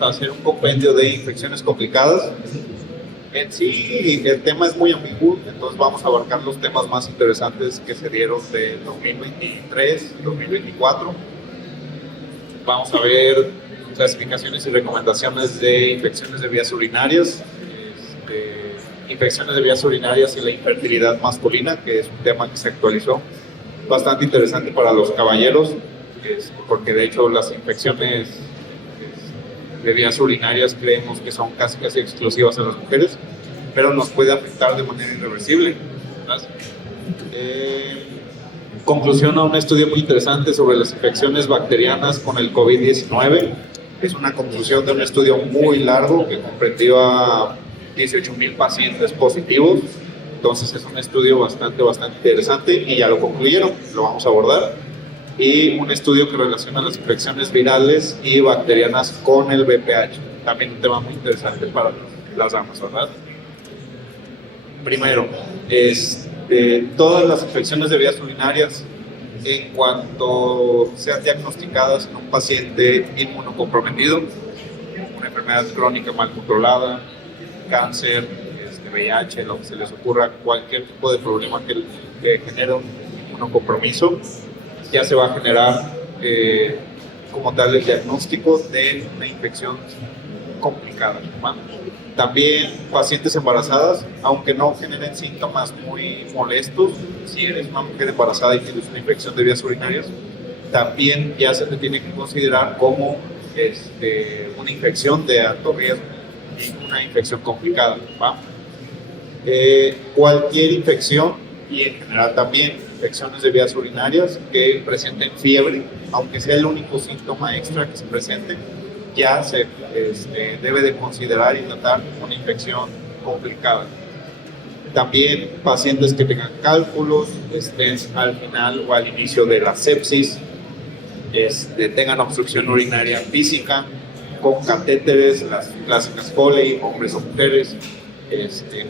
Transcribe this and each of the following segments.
vamos a hacer un compendio de infecciones complicadas. En sí, el tema es muy ambiguo, entonces vamos a abarcar los temas más interesantes que se dieron de 2023 y 2024. Vamos a ver clasificaciones y recomendaciones de infecciones de vías urinarias, infecciones de vías urinarias y la infertilidad masculina, que es un tema que se actualizó. Bastante interesante para los caballeros, porque de hecho las infecciones de vías urinarias creemos que son casi exclusivas a las mujeres, pero nos puede afectar de manera irreversible. Conclusión a un estudio muy interesante sobre las infecciones bacterianas con el COVID-19. Es una conclusión de un estudio muy largo que comprendió a 18,000 pacientes positivos. Entonces es un estudio bastante interesante y ya lo concluyeron, lo vamos a abordar. Y un estudio que relaciona las infecciones virales y bacterianas con el VPH. También un tema muy interesante para las damas, ¿verdad? Primero, todas las infecciones de vías urinarias, en cuanto sean diagnosticadas en un paciente inmunocomprometido, una enfermedad crónica mal controlada, cáncer, VIH, lo que se les ocurra, cualquier tipo de problema que genere un inmunocompromiso, ya se va a generar como tal el diagnóstico de una infección complicada, ¿no? También pacientes embarazadas, aunque no generen síntomas muy molestos, si eres una mujer embarazada y tienes una infección de vías urinarias, también ya se te tiene que considerar como una infección de alto riesgo y una infección complicada, ¿va? Cualquier infección, y en general también infecciones de vías urinarias que presenten fiebre, aunque sea el único síntoma extra que se presente, ya se debe de considerar y tratar una infección complicada. También pacientes que tengan cálculos, estén al final o al inicio de la sepsis, tengan obstrucción urinaria física, con catéteres, las clásicas Foley, hombres o mujeres,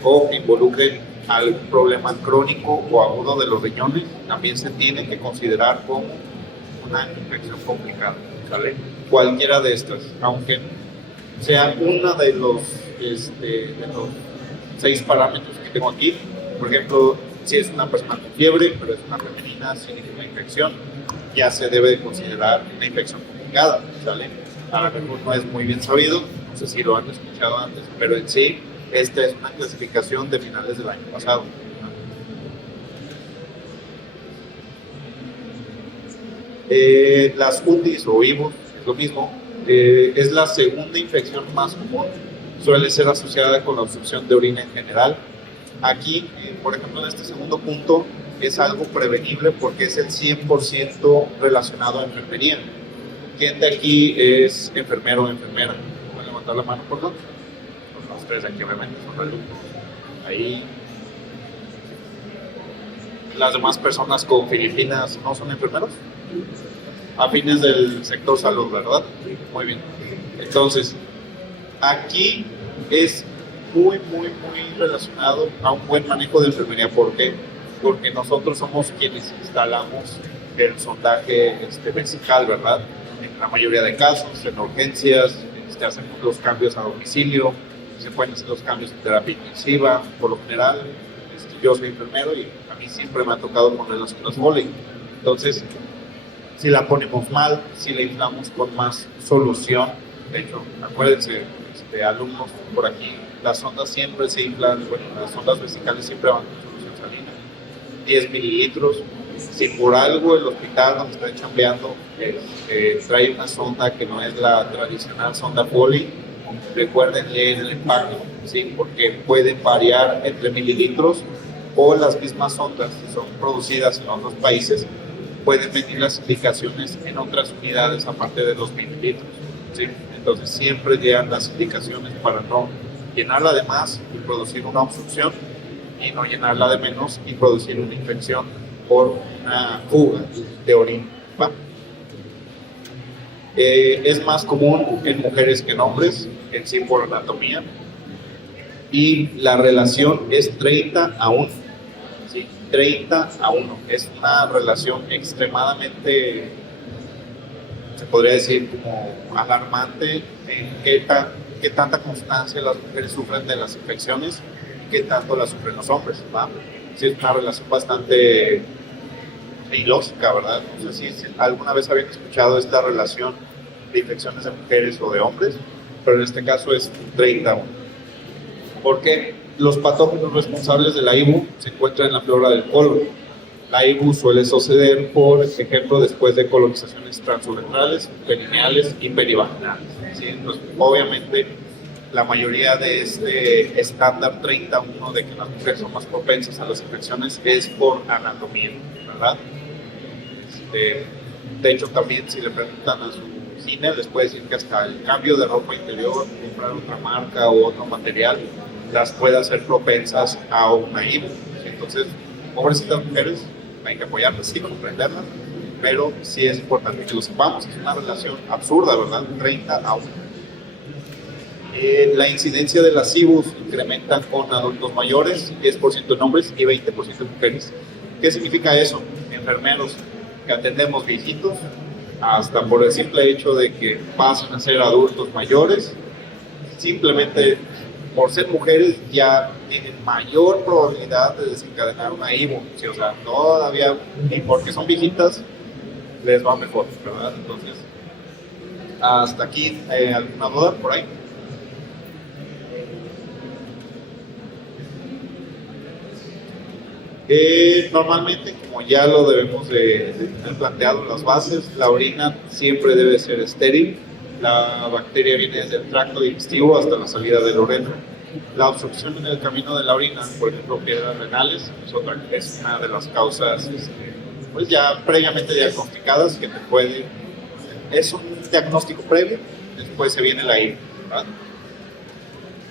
o que involucren algún problema crónico o agudo de los riñones, también se tiene que considerar como una infección complicada, ¿vale? Cualquiera de estas, aunque sea una de los 6 parámetros que tengo aquí, por ejemplo, si es una persona con fiebre, pero es una femenina sin ninguna infección, ya se debe de considerar una infección complicada, ¿vale? A lo mejor no es muy bien sabido, no sé si lo han escuchado antes, pero en sí, esta es una clasificación de finales del año pasado. Las UTIs o IVUS, es lo mismo, es la segunda infección más común, suele ser asociada con la obstrucción de orina en general. Aquí, por ejemplo, en este segundo punto, es algo prevenible porque es el 100% relacionado a enfermería. ¿Quién de aquí es enfermero o enfermera? ¿Pueden levantar la mano, por favor? Los 3 aquí obviamente son alumnos. Ahí. Las demás personas con Filipinas no son enfermeros. Afines del sector salud, ¿verdad? Muy bien. Entonces, aquí es muy relacionado a un buen manejo de enfermería. ¿Por qué? Porque nosotros somos quienes instalamos el sondaje vesical, ¿verdad? En la mayoría de casos, en urgencias, hacemos los cambios a domicilio, se pueden hacer los cambios en terapia intensiva. Por lo general, yo soy enfermero y a mí siempre me ha tocado poner las ondas Foley. Entonces, si la ponemos mal, si la inflamos con más solución, de hecho, acuérdense, alumnos por aquí, las sondas siempre se inflan, bueno, las sondas vesicales siempre van con solución salina, 10 mililitros. Si por algo el hospital donde está chambeando trae una sonda que no es la tradicional sonda Foley, recuerden leer el empaque, ¿sí? Porque pueden variar entre mililitros o las mismas sondas, si son producidas en otros países, pueden venir las indicaciones en otras unidades aparte de 2 mililitros, ¿sí? Entonces siempre llegan las indicaciones para no llenarla de más y producir una obstrucción y no llenarla de menos y producir una infección por una fuga de orina, ¿va? Es más común en mujeres que en hombres, en sí por anatomía, y la relación es 30-1, ¿sí? 30-1, es una relación extremadamente se podría decir como alarmante en qué tanta constancia las mujeres sufren de las infecciones, qué tanto las sufren los hombres, ¿va? Sí, es una relación bastante ilógica, ¿verdad? No sé si alguna vez habían escuchado esta relación de infecciones de mujeres o de hombres, pero en este caso es 30-1. Porque los patógenos responsables de la IBU se encuentran en la flora del colon. La IBU suele suceder, por ejemplo, después de colonizaciones transuretrales, perineales y perivaginales. ¿Sí? Entonces, obviamente, la mayoría de este estándar 30-1 de que las mujeres son más propensas a las infecciones es por anatomía, ¿verdad? De hecho, también si le preguntan a su gine, les puede decir que hasta el cambio de ropa interior, comprar otra marca o otro material, las puede hacer propensas a una IBU. Entonces, pobrecitas mujeres, hay que apoyarlas y comprenderlas, pero sí es importante que lo sepamos. Es una relación absurda, ¿verdad? 30-1. La incidencia de las IBUs incrementa con adultos mayores, 10% en hombres y 20% en mujeres. ¿Qué significa eso? Enfermeros que atendemos viejitos, hasta por el simple hecho de que pasan a ser adultos mayores, simplemente por ser mujeres ya tienen mayor probabilidad de desencadenar una IBU, ¿sí? O sea, todavía, y porque son viejitas, les va mejor, ¿verdad? Entonces, hasta aquí, ¿alguna duda por ahí? Normalmente, como ya lo debemos de tener planteado en las bases, la orina siempre debe ser estéril. La bacteria viene desde el tracto digestivo hasta la salida del uretra. La obstrucción en el camino de la orina, por ejemplo, piedras renales, es una de las causas pues ya previamente diagnosticadas que te puede... Es un diagnóstico previo, después se viene la IBU, ¿verdad?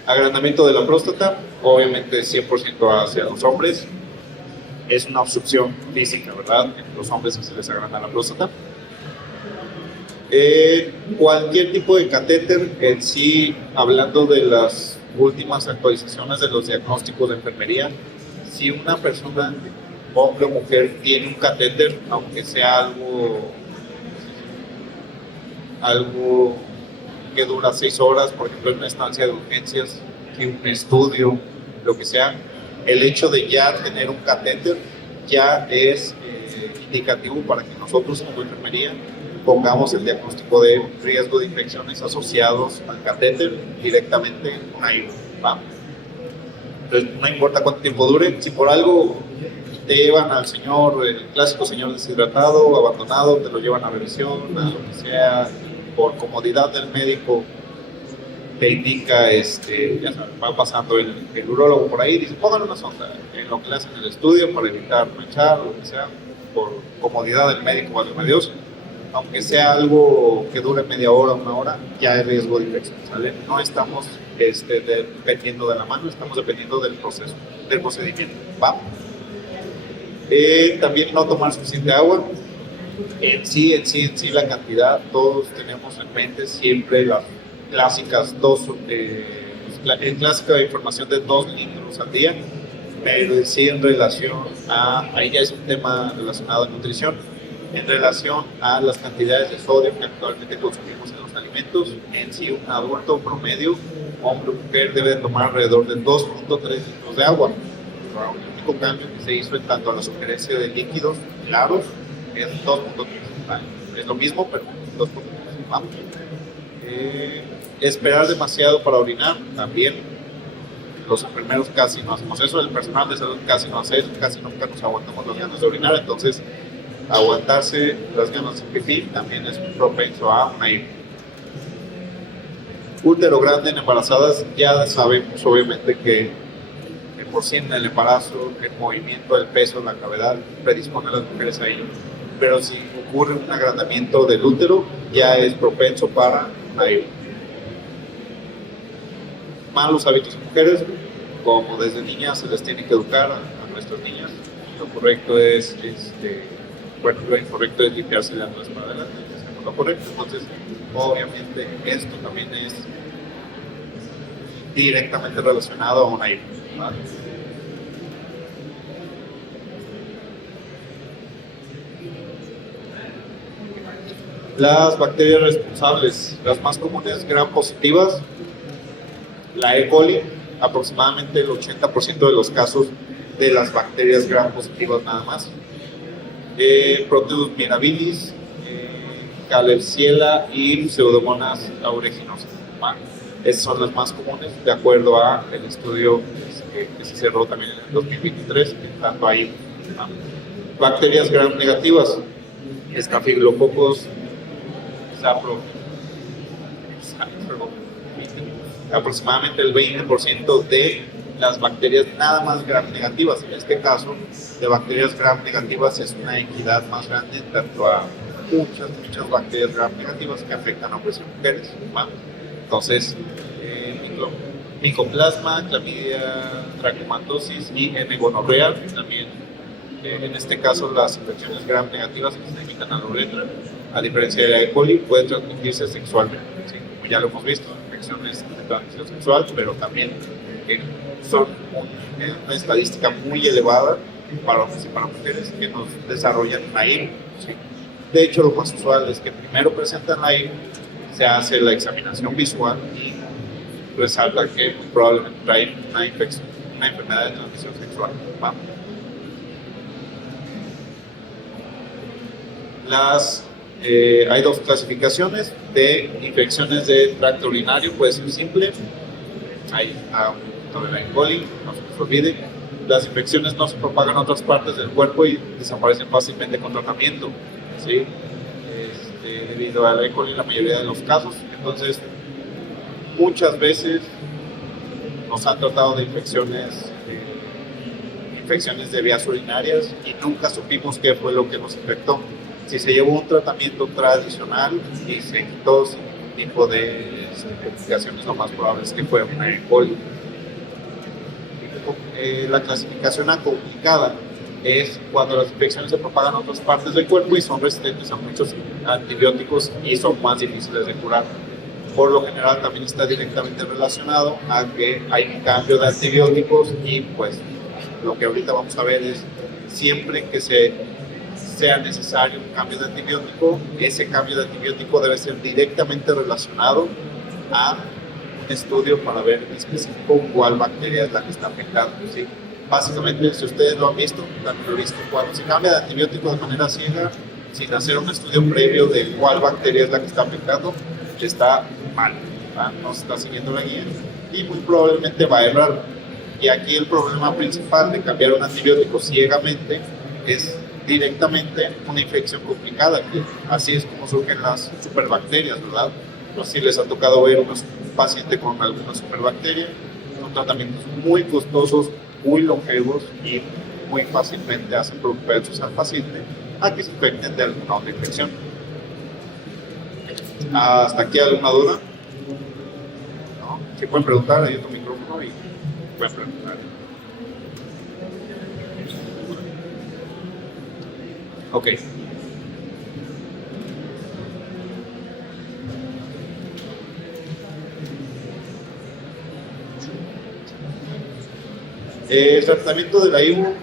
Agrandamiento de la próstata, obviamente 100% hacia los hombres. Es una obstrucción física, ¿verdad? En los hombres se les agranda la próstata. Cualquier tipo de catéter en sí, hablando de las últimas actualizaciones de los diagnósticos de enfermería, si una persona, hombre o mujer, tiene un catéter, aunque sea algo que dura 6 horas, por ejemplo, en una estancia de urgencias, un estudio, lo que sea, el hecho de ya tener un catéter ya es indicativo para que nosotros como enfermería pongamos el diagnóstico de riesgo de infecciones asociados al catéter directamente con una IBU. Entonces, no importa cuánto tiempo dure, si por algo te llevan al señor, el clásico señor deshidratado, abandonado, te lo llevan a revisión, a lo que sea, por comodidad del médico, te indica, ya sabes, va pasando el urólogo por ahí y dice, póngale una sonda en lo que le hacen el estudio para evitar manchar, lo que sea, por comodidad del médico, valga Dios, aunque sea algo que dure media hora, una hora, ya hay riesgo de infección, ¿sale? No estamos dependiendo de la mano, estamos dependiendo del proceso, del procedimiento, ¿va? También no tomar suficiente agua. En sí la cantidad, todos tenemos en mente siempre las clásicas clásica información de 2 litros al día, pero en sí en relación ahí ya es un tema relacionado a nutrición, en relación a las cantidades de sodio que actualmente consumimos en los alimentos, en sí un adulto promedio, hombre o mujer, debe de tomar alrededor de 2.3 litros de agua. El único cambio que se hizo en tanto a la sugerencia de líquidos claros es 2.3, ¿vale? Es lo mismo, pero 2.3, vamos. Esperar demasiado para orinar, también los enfermeros casi no hacemos eso, el personal de salud casi no hace eso, casi nunca nos aguantamos las ganas de orinar, entonces aguantarse las ganas de pipí también es propenso a una IBU. Útero grande en embarazadas, ya sabemos obviamente que por sí en el embarazo el movimiento del peso en la gravedad predispone a las mujeres a ello, pero si ocurre un agrandamiento del útero ya es propenso para una IBU. Malos hábitos en mujeres, como desde niñas se les tiene que educar a nuestras niñas, lo correcto es, lo incorrecto es limpiarse de atrás para adelante, es lo correcto, entonces obviamente esto también es directamente relacionado a una IBU, ¿vale? Las bacterias responsables, las más comunes gram positivas, la E. coli, aproximadamente el 80% de los casos de las bacterias gram positivas nada más. Proteus mirabilis, Klebsiella y Pseudomonas aeruginosa. Esas son las más comunes de acuerdo a el estudio que se cerró también en el 2023, tanto ahí. Bacterias gram negativas, Staphylococcus aproximadamente el 20% de las bacterias nada más gram negativas. En este caso, de bacterias gram negativas es una equidad más grande en tanto a muchas bacterias gram negativas que afectan a hombres y mujeres. Entonces, Mycoplasma, Clamidia trachomatis y gonorrea también. En este caso, las infecciones gram negativas que se limitan a la uretra, a diferencia de la E. coli, pueden transmitirse sexualmente. ¿Sí? Como ya lo hemos visto, infecciones de transmisión sexual, pero también son una estadística muy elevada para hombres y para mujeres que nos desarrollan la IR. ¿Sí? De hecho, lo más usual es que primero presentan la IR, se hace la examinación visual y resalta que probablemente trae una enfermedad de transmisión sexual. ¿Va? Hay dos clasificaciones de infecciones de tracto urinario, puede ser simple, hay un de la E. coli, no se nos olvide. Las infecciones no se propagan a otras partes del cuerpo y desaparecen fácilmente con tratamiento, ¿sí? Debido a la E. coli en la mayoría de los casos. Entonces, muchas veces nos han tratado de infecciones de vías urinarias y nunca supimos qué fue lo que nos infectó. Si se llevó un tratamiento tradicional y se quitó sin tipo de complicaciones, lo más probable es que fue una E. coli. La clasificación A complicada es cuando las infecciones se propagan a otras partes del cuerpo y son resistentes a muchos antibióticos y son más difíciles de curar. Por lo general también está directamente relacionado a que hay un cambio de antibióticos y pues lo que ahorita vamos a ver es siempre que sea necesario un cambio de antibiótico, ese cambio de antibiótico debe ser directamente relacionado a un estudio para ver en específico cuál bacteria es la que está afectando. ¿Sí? Básicamente, si ustedes lo han visto, también lo he visto, cuando se cambia de antibiótico de manera ciega, sin hacer un estudio previo de cuál bacteria es la que está afectando, está mal, no se está siguiendo la guía y muy probablemente va a errar. Y aquí el problema principal de cambiar un antibiótico ciegamente es directamente una infección complicada, que así es como surgen las superbacterias, ¿verdad? No sé si les ha tocado ver un paciente con alguna superbacteria, son tratamientos muy costosos, muy longevos y muy fácilmente hacen propensos al paciente a que se infecten de alguna otra infección. ¿Hasta aquí alguna duda? ¿No? Si pueden preguntar, hay otro micrófono y pueden preguntar. Ok. El tratamiento de la IBU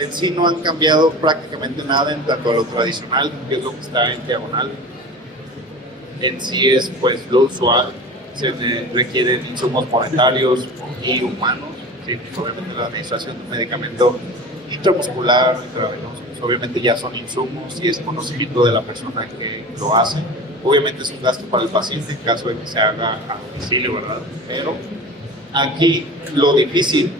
en sí no han cambiado prácticamente nada en tanto a lo tradicional, que es lo que está en diagonal. En sí es pues lo usual, se requieren insumos monetarios y humanos. ¿Sí? Obviamente la administración de un medicamento intramuscular, intravenoso, pues obviamente ya son insumos y es conocimiento de la persona que lo hace. Obviamente es un gasto para el paciente en caso de que se haga a domicilio, ¿verdad? Pero aquí lo difícil,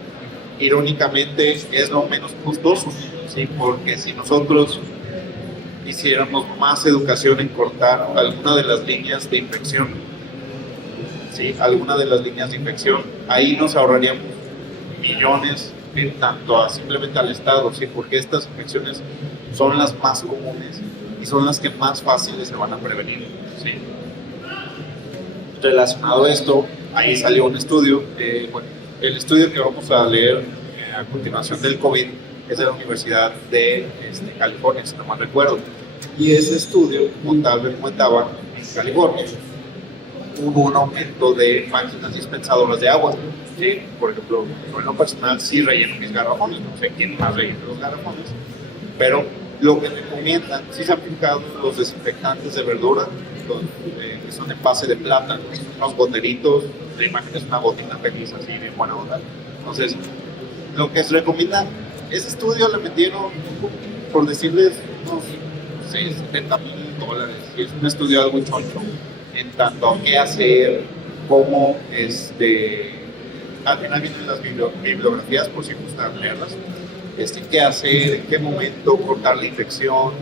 irónicamente, es lo menos costoso, ¿sí? Porque si nosotros hiciéramos más educación en cortar alguna de las líneas de infección, ¿sí? Alguna de las líneas de infección, ahí nos ahorraríamos millones en tanto a simplemente al Estado, ¿sí? Porque estas infecciones son las más comunes y son las que más fáciles se van a prevenir, ¿sí? Relacionado a esto, ahí salió un estudio, bueno, el estudio que vamos a leer a continuación del COVID es de la Universidad de California, si no mal recuerdo. Y ese estudio, como tal vez comentaba, en California hubo un aumento de máquinas dispensadoras de agua. ¿Sí? Por ejemplo, yo en lo personal sí relleno mis garrafones, no sé quién más rellena los garrafones, pero Lo que recomiendan, si se han aplicado los desinfectantes de verdura, los que son en base de plata, unos goteritos, la imagen es una gotita feliz, así bien buena onda. Entonces, lo que se recomienda, ese estudio le metieron, por decirles, unos $70,000, y es un estudio algo choncho, en tanto a qué hacer, cómo, al final vienen las bibliografías, por si gustan leerlas, qué hacer, en qué momento cortar la infección,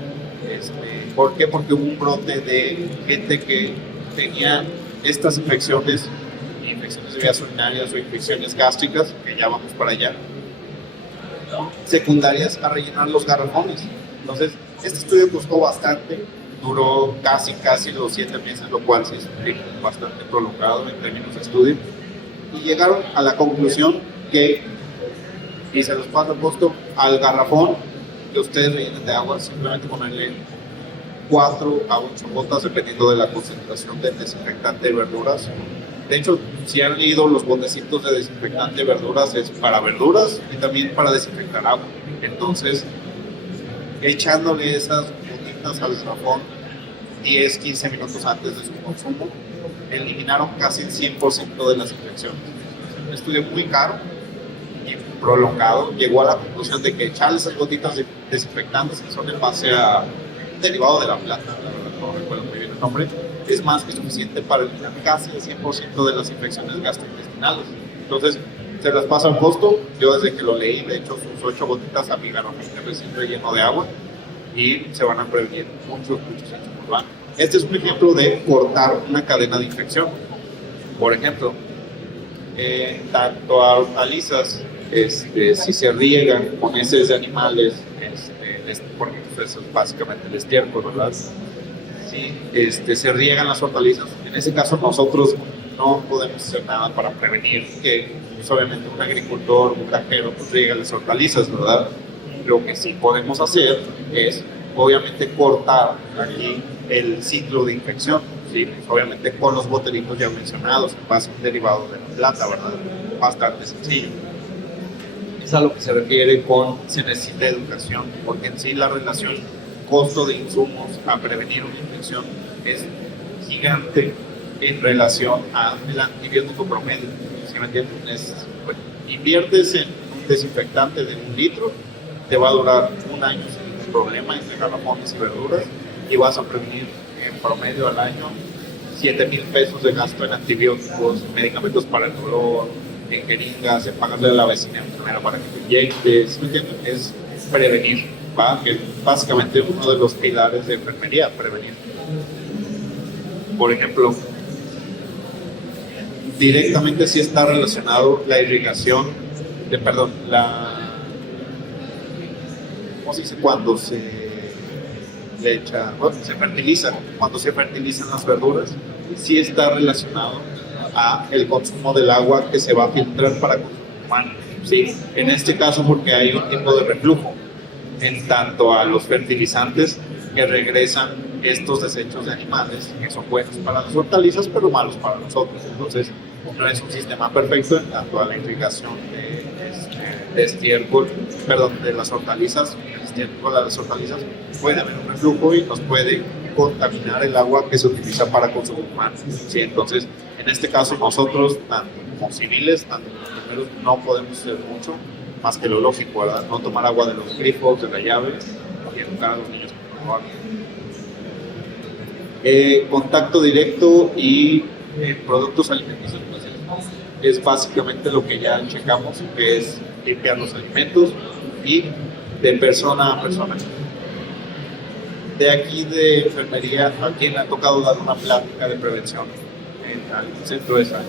¿por qué? Porque hubo un brote de gente que tenía estas infecciones de vías urinarias o infecciones gástricas, que ya vamos para allá, secundarias a rellenar los garrafones. Entonces, este estudio costó bastante, duró casi los 7 meses, lo cual sí es bastante prolongado en términos de estudio, y llegaron a la conclusión que, y se los paso al costo, al garrafón que ustedes rellenen de agua, simplemente ponerle 4 a 8 gotas dependiendo de la concentración del desinfectante de verduras. De hecho, si han leído los botecitos de desinfectante de verduras, es para verduras y también para desinfectar agua. Entonces, echándole esas gotitas al garrafón 10-15 minutos antes de su consumo, eliminaron casi el 100% de las infecciones. Un estudio muy caro y prolongado llegó a la conclusión de que echarle esas gotitas de desinfectantes, que son en base a un derivado de la plata, la verdad no recuerdo muy bien el nombre, es más que suficiente para eliminar casi el 100% de las infecciones gastrointestinales. Entonces, se las pasa al costo. Yo desde que lo leí, de hecho, sus 8 gotitas a mi garrafón recién lleno de agua, y se van a prevenir muchos hechos por van. Este es un ejemplo de cortar una cadena de infección. Por ejemplo, tanto a hortalizas, si se riegan con heces de animales, porque eso es básicamente el estiércol, ¿verdad? Si se riegan las hortalizas, en ese caso nosotros no podemos hacer nada para prevenir que, pues, obviamente, un agricultor, un granjero, pues riega las hortalizas, ¿verdad? Lo que sí podemos hacer es, obviamente, cortar aquí el ciclo de infección, ¿sí? Pues, obviamente con los boteritos ya mencionados, que va a ser un derivado de la plata, ¿verdad? Bastante sencillo. Es a lo que se refiere con se necesita educación, porque en sí la relación costo de insumos a prevenir una infección es gigante en relación al antibiótico promedio. ¿Sí me entiendes? Bueno, inviertes en un desinfectante de 1 litro, te va a durar 1 año sin ningún problema entre garrafones y verduras, y vas a prevenir en promedio al año $7,000 de gasto en antibióticos, medicamentos para el dolor, en jeringas, en pagarle a la vecina enfermera para que te inyectes. ¿Sí me entiendes? Es prevenir, ¿va? Que es básicamente uno de los pilares de enfermería, prevenir. Por ejemplo, directamente sí está relacionado la irrigación, ¿cómo se dice? Cuando se le echa, bueno, se fertilizan, cuando se fertilizan las verduras, sí está relacionado a el consumo del agua que se va a filtrar para consumo humano. Sí, en este caso porque hay un tipo de reflujo en tanto a los fertilizantes que regresan estos desechos de animales que son buenos para las hortalizas pero malos para nosotros. Entonces, no es un sistema perfecto en tanto a la irrigación de estiércol, de las hortalizas, el estiércol de las hortalizas, puede haber un reflujo y nos puede contaminar el agua que se utiliza para consumo humano. Sí, entonces, en este caso nosotros, tanto como civiles, tanto como enfermeros, no podemos hacer mucho más que lo lógico, ¿verdad? No tomar agua de los grifos, de la llave, y educar a los niños con agua. Contacto directo y productos alimenticios, pues, es básicamente lo que ya checamos, que es limpiar los alimentos y de persona a persona. De aquí de enfermería, ¿a quién le ha tocado dar una plática de prevención en algún centro de salud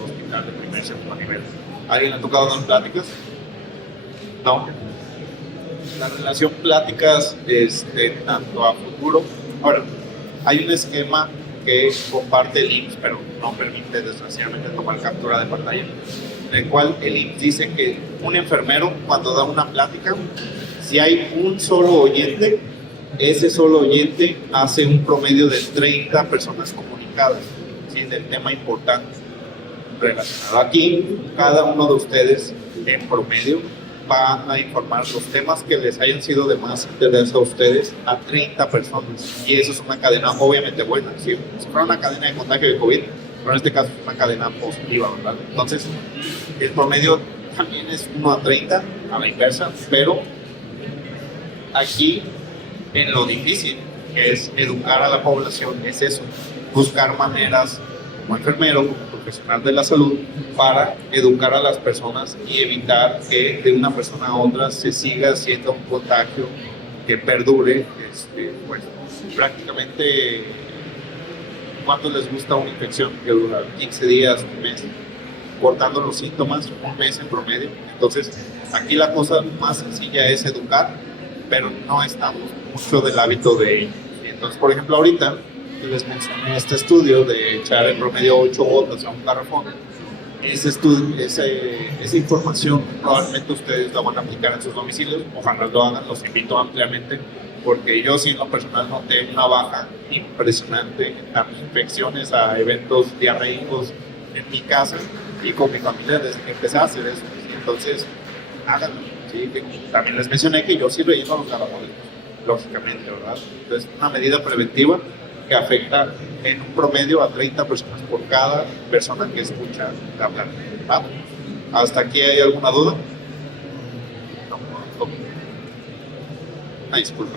o hospital de primer, segundo nivel? ¿Alguien le ha tocado dar pláticas? No. La relación pláticas tanto a futuro. Ahora, hay un esquema que comparte el IMSS, pero no permite desgraciadamente tomar captura de pantalla, en el cual el IMSS dice que un enfermero, cuando da una plática, si hay un solo oyente, ese solo oyente hace un promedio de 30 personas comunicadas, ¿sí? Del tema importante relacionado. Aquí, cada uno de ustedes, en promedio, va a informar los temas que les hayan sido de más interés a ustedes a 30 personas. Y eso es una cadena obviamente buena. Si fuera una cadena de contagio de COVID, pero en este caso es una cadena positiva, ¿verdad? Entonces, el promedio también es 1 a 30, a la inversa, pero aquí en lo difícil que es educar a la población es eso, buscar maneras como enfermero, como profesional de la salud, para educar a las personas y evitar que de una persona a otra se siga haciendo un contagio que perdure. Pues, prácticamente, ¿cuánto les gusta una infección que dura 15 días, un mes? Cortando los síntomas, un mes en promedio. Entonces, aquí la cosa más sencilla es educar, pero no estamos mucho del hábito de ello. Entonces, por ejemplo, ahorita les mencioné este estudio de echar en promedio 8 gotas a un garrafón. Esa información probablemente ustedes la van a aplicar en sus domicilios, ojalá lo hagan, los invito ampliamente, porque yo sí en lo personal noté una baja impresionante en las infecciones a eventos diarreicos en mi casa y con mi familia desde que empecé a hacer eso. Entonces, háganlo. ¿Sí? También les mencioné que yo sí relleno los garrafones, lógicamente, ¿verdad? Entonces, una medida preventiva que afecta en un promedio a 30 personas por cada persona que escucha hablar. ¿Ah? ¿Hasta aquí hay alguna duda? No. Una disculpa.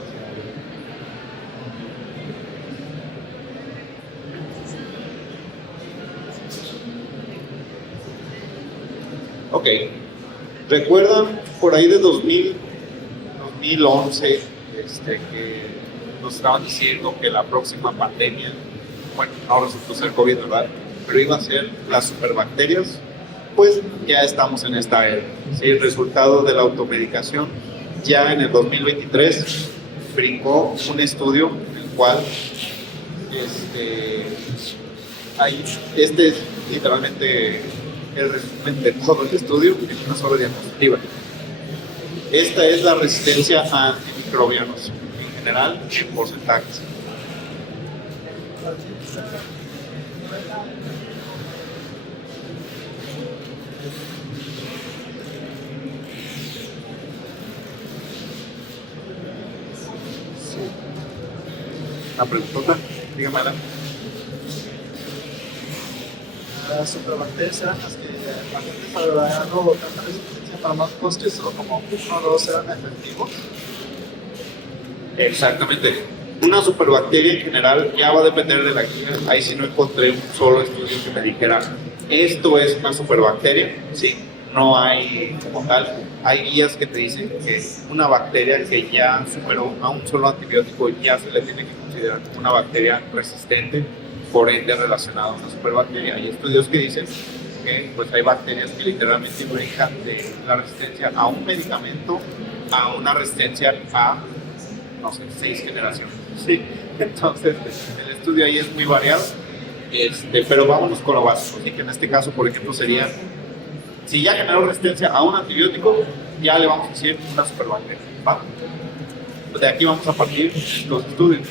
Ok. ¿Recuerdan por ahí de 2011 que nos estaban diciendo que la próxima pandemia, bueno, ahora resultó ser COVID, ¿verdad? Pero iba a ser las superbacterias? Pues ya estamos en esta era. ¿Sí? El resultado de la automedicación ya en el 2023 brincó un estudio en el cual este es literalmente el resumen de todo el estudio en una sola diapositiva. Esta es la resistencia a antimicrobianos en general en porcentajes. ¿Una preguntota? Dígame, Alan. Las superbacterias eran las que la gente para no tanta resistencia para más costes o como 1 o 2 eran efectivos. Exactamente. Una superbacteria en general ya va a depender de la guía. Ahí sí no encontré un solo estudio que me dijera esto es una superbacteria. Sí, no hay como tal. Hay guías que te dicen que una bacteria que ya superó a un solo antibiótico ya se le tiene que considerar como una bacteria resistente, por ende relacionada a una superbacteria. Hay estudios que dicen que pues, hay bacterias que literalmente brincan de la resistencia a un medicamento a una resistencia a, no sé, 6 generaciones. Sí. Entonces, el estudio ahí es muy variado, pero vámonos con lo básico. Así que en este caso, por ejemplo, sería, si ya generó resistencia a un antibiótico, ya le vamos a decir una superbacteria. ¿Va? De aquí vamos a partir los estudios.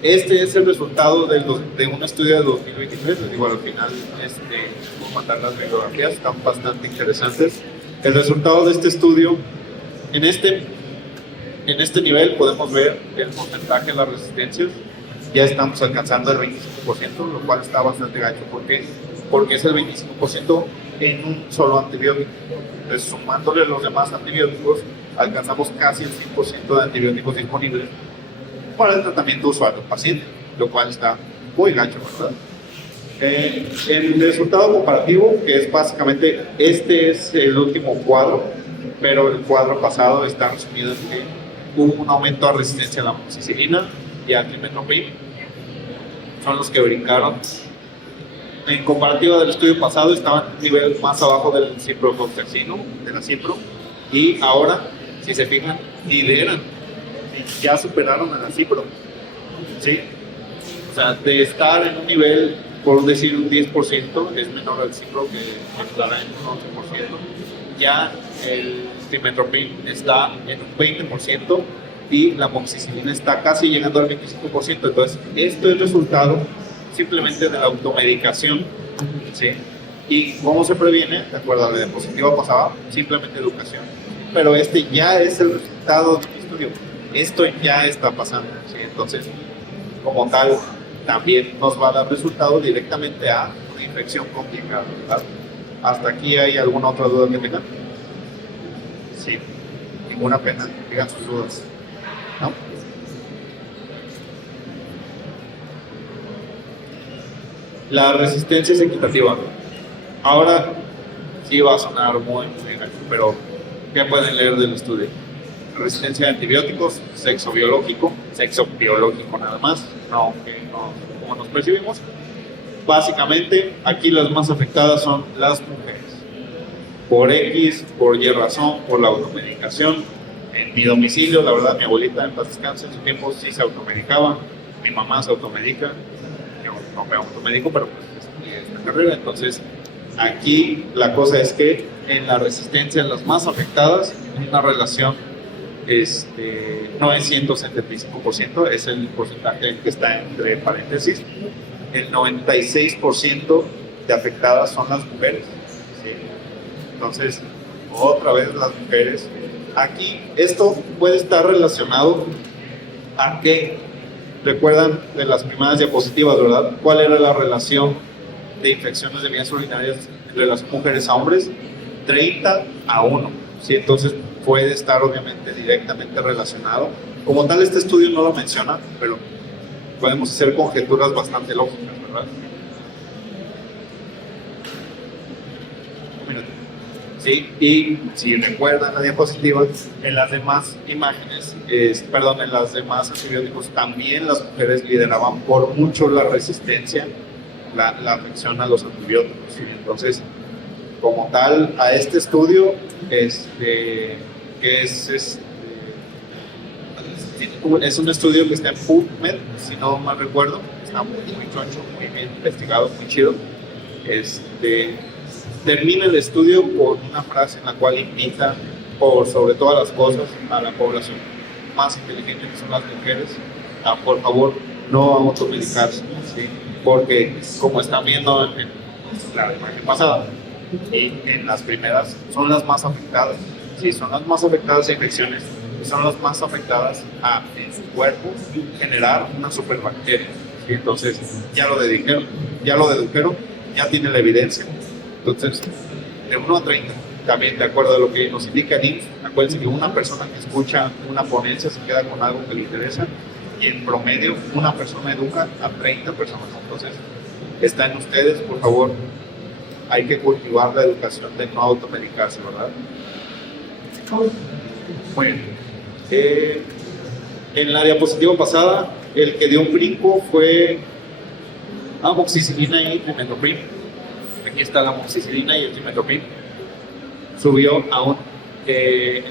Este es el resultado de un estudio de 2023. Les digo, al final voy a mandar las bibliografías, están bastante interesantes. El resultado de este estudio, en este nivel podemos ver el porcentaje de las resistencias. Ya estamos alcanzando el 25%, lo cual está bastante gacho. ¿Por qué? Porque es el 25% en un solo antibiótico. Entonces, sumándole los demás antibióticos, alcanzamos casi el 100% de antibióticos disponibles para el tratamiento usual del paciente, lo cual está muy gacho, ¿verdad? El resultado comparativo, que es básicamente, este es el último cuadro, pero el cuadro pasado está resumido en que hubo un aumento de resistencia a la amoxicilina y al trimethoprim, son los que brincaron. En comparativa del estudio pasado, estaban un nivel más abajo del ciprofloxacino, de la cipro, y ahora, si se fijan, lideran. Ya superaron a la cipro, ¿sí? O sea, de estar en un nivel, por decir un 10%, es menor al cipro que estará en un 11%, ya el trimethoprim está en un 20% y la amoxicilina está casi llegando al 25%. Entonces, esto es resultado simplemente de la automedicación, ¿sí? ¿Y cómo se previene? De acuerdo a la diapositiva pasada, simplemente educación. Pero este ya es el resultado del estudio. Esto ya está pasando, ¿sí? Entonces, como tal, también nos va a dar resultado directamente a una infección complicada, ¿verdad? ¿Hasta aquí hay alguna otra duda que tengan? Sí, ninguna pena, digan sus dudas, ¿no? La resistencia es equitativa. Ahora sí va a sonar muy gacho, pero ¿qué pueden leer del estudio? Resistencia a antibióticos, sexo biológico nada más, no, como nos percibimos. Básicamente, aquí las más afectadas son las mujeres. Por X, por Y razón, por la automedicación. En mi domicilio, la verdad, mi abuelita en paz descanse, en su tiempo sí se automedicaba. Mi mamá se automedica. Yo no me automedico, pero pues estudié esta carrera. Entonces, aquí la cosa es que en la resistencia, en las más afectadas, hay una relación, no es 175%, es el porcentaje que está entre paréntesis. El 96% de afectadas son las mujeres, ¿sí? Entonces, otra vez las mujeres. Aquí esto puede estar relacionado a que, recuerdan de las primeras diapositivas, ¿verdad? ¿Cuál era la relación de infecciones de vías urinarias entre las mujeres a hombres? 30-1, ¿sí? Entonces puede estar obviamente directamente relacionado. Como tal, este estudio no lo menciona, pero podemos hacer conjeturas bastante lógicas, ¿verdad? Sí, y si recuerdan la diapositiva, en las demás imágenes, en las demás antibióticos, también las mujeres lideraban por mucho la resistencia, la afección a los antibióticos. ¿Sí? Entonces, como tal, a este estudio, es un estudio que está en PubMed, si no mal recuerdo, está muy choncho, muy bien investigado, muy chido. Termina el estudio con una frase en la cual invita, por sobre todas las cosas, a la población más inteligente, que son las mujeres, a por favor no automedicarse, ¿sí? Porque como están viendo en la imagen pasada y en las primeras, son las más afectadas, ¿sí? Son las más afectadas a infecciones, son las más afectadas a en su cuerpo generar una superbacteria, ¿sí? Entonces ya lo dedujeron, ya tiene la evidencia. Entonces, de 1 a 30, también de acuerdo a lo que nos indica el INF, acuérdense que una persona que escucha una ponencia se queda con algo que le interesa y en promedio una persona educa a 30 personas. Entonces, está en ustedes, por favor, hay que cultivar la educación de no automedicarse, ¿verdad? Bueno, en la diapositiva pasada, el que dio un brinco fue amoxicilina y trimethoprim. Aquí está la amoxicilina y el trimethoprim. Subió aún. En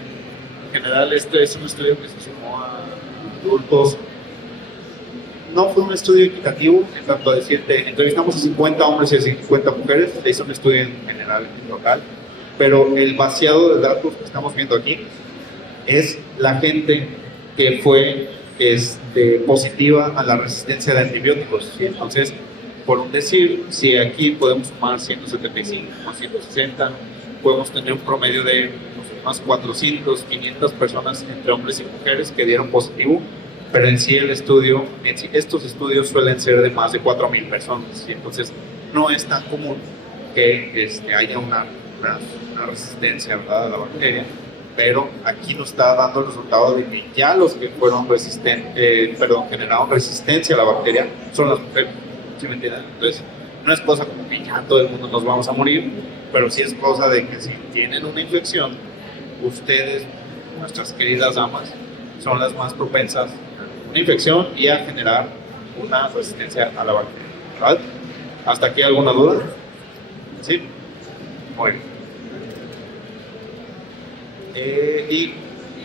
general, este es un estudio que se sumó a adultos. No fue un estudio equitativo, en tanto a decirte, entrevistamos a 50 hombres y a 50 mujeres, se hizo un estudio en general local, pero el vaciado de datos que estamos viendo aquí es la gente que fue positiva a la resistencia de antibióticos. ¿Sí? Entonces, por un decir, si aquí podemos sumar 175 o 160, podemos tener un promedio de unas 400, 500 personas entre hombres y mujeres que dieron positivo, pero en sí estos estudios suelen ser de más de 4,000 personas, ¿sí? Entonces no es tan común que haya una resistencia, ¿verdad?, a la bacteria, pero aquí nos está dando el resultado de que ya los que fueron generaron resistencia a la bacteria son las mujeres, ¿sí me entienden? Entonces no es cosa como que ya todo el mundo nos vamos a morir, pero sí es cosa de que si tienen una infección, ustedes, nuestras queridas damas, son las más propensas a una infección y a generar una resistencia a la bacteria, ¿verdad? ¿Hasta aquí alguna duda? ¿Sí? Muy bien. Y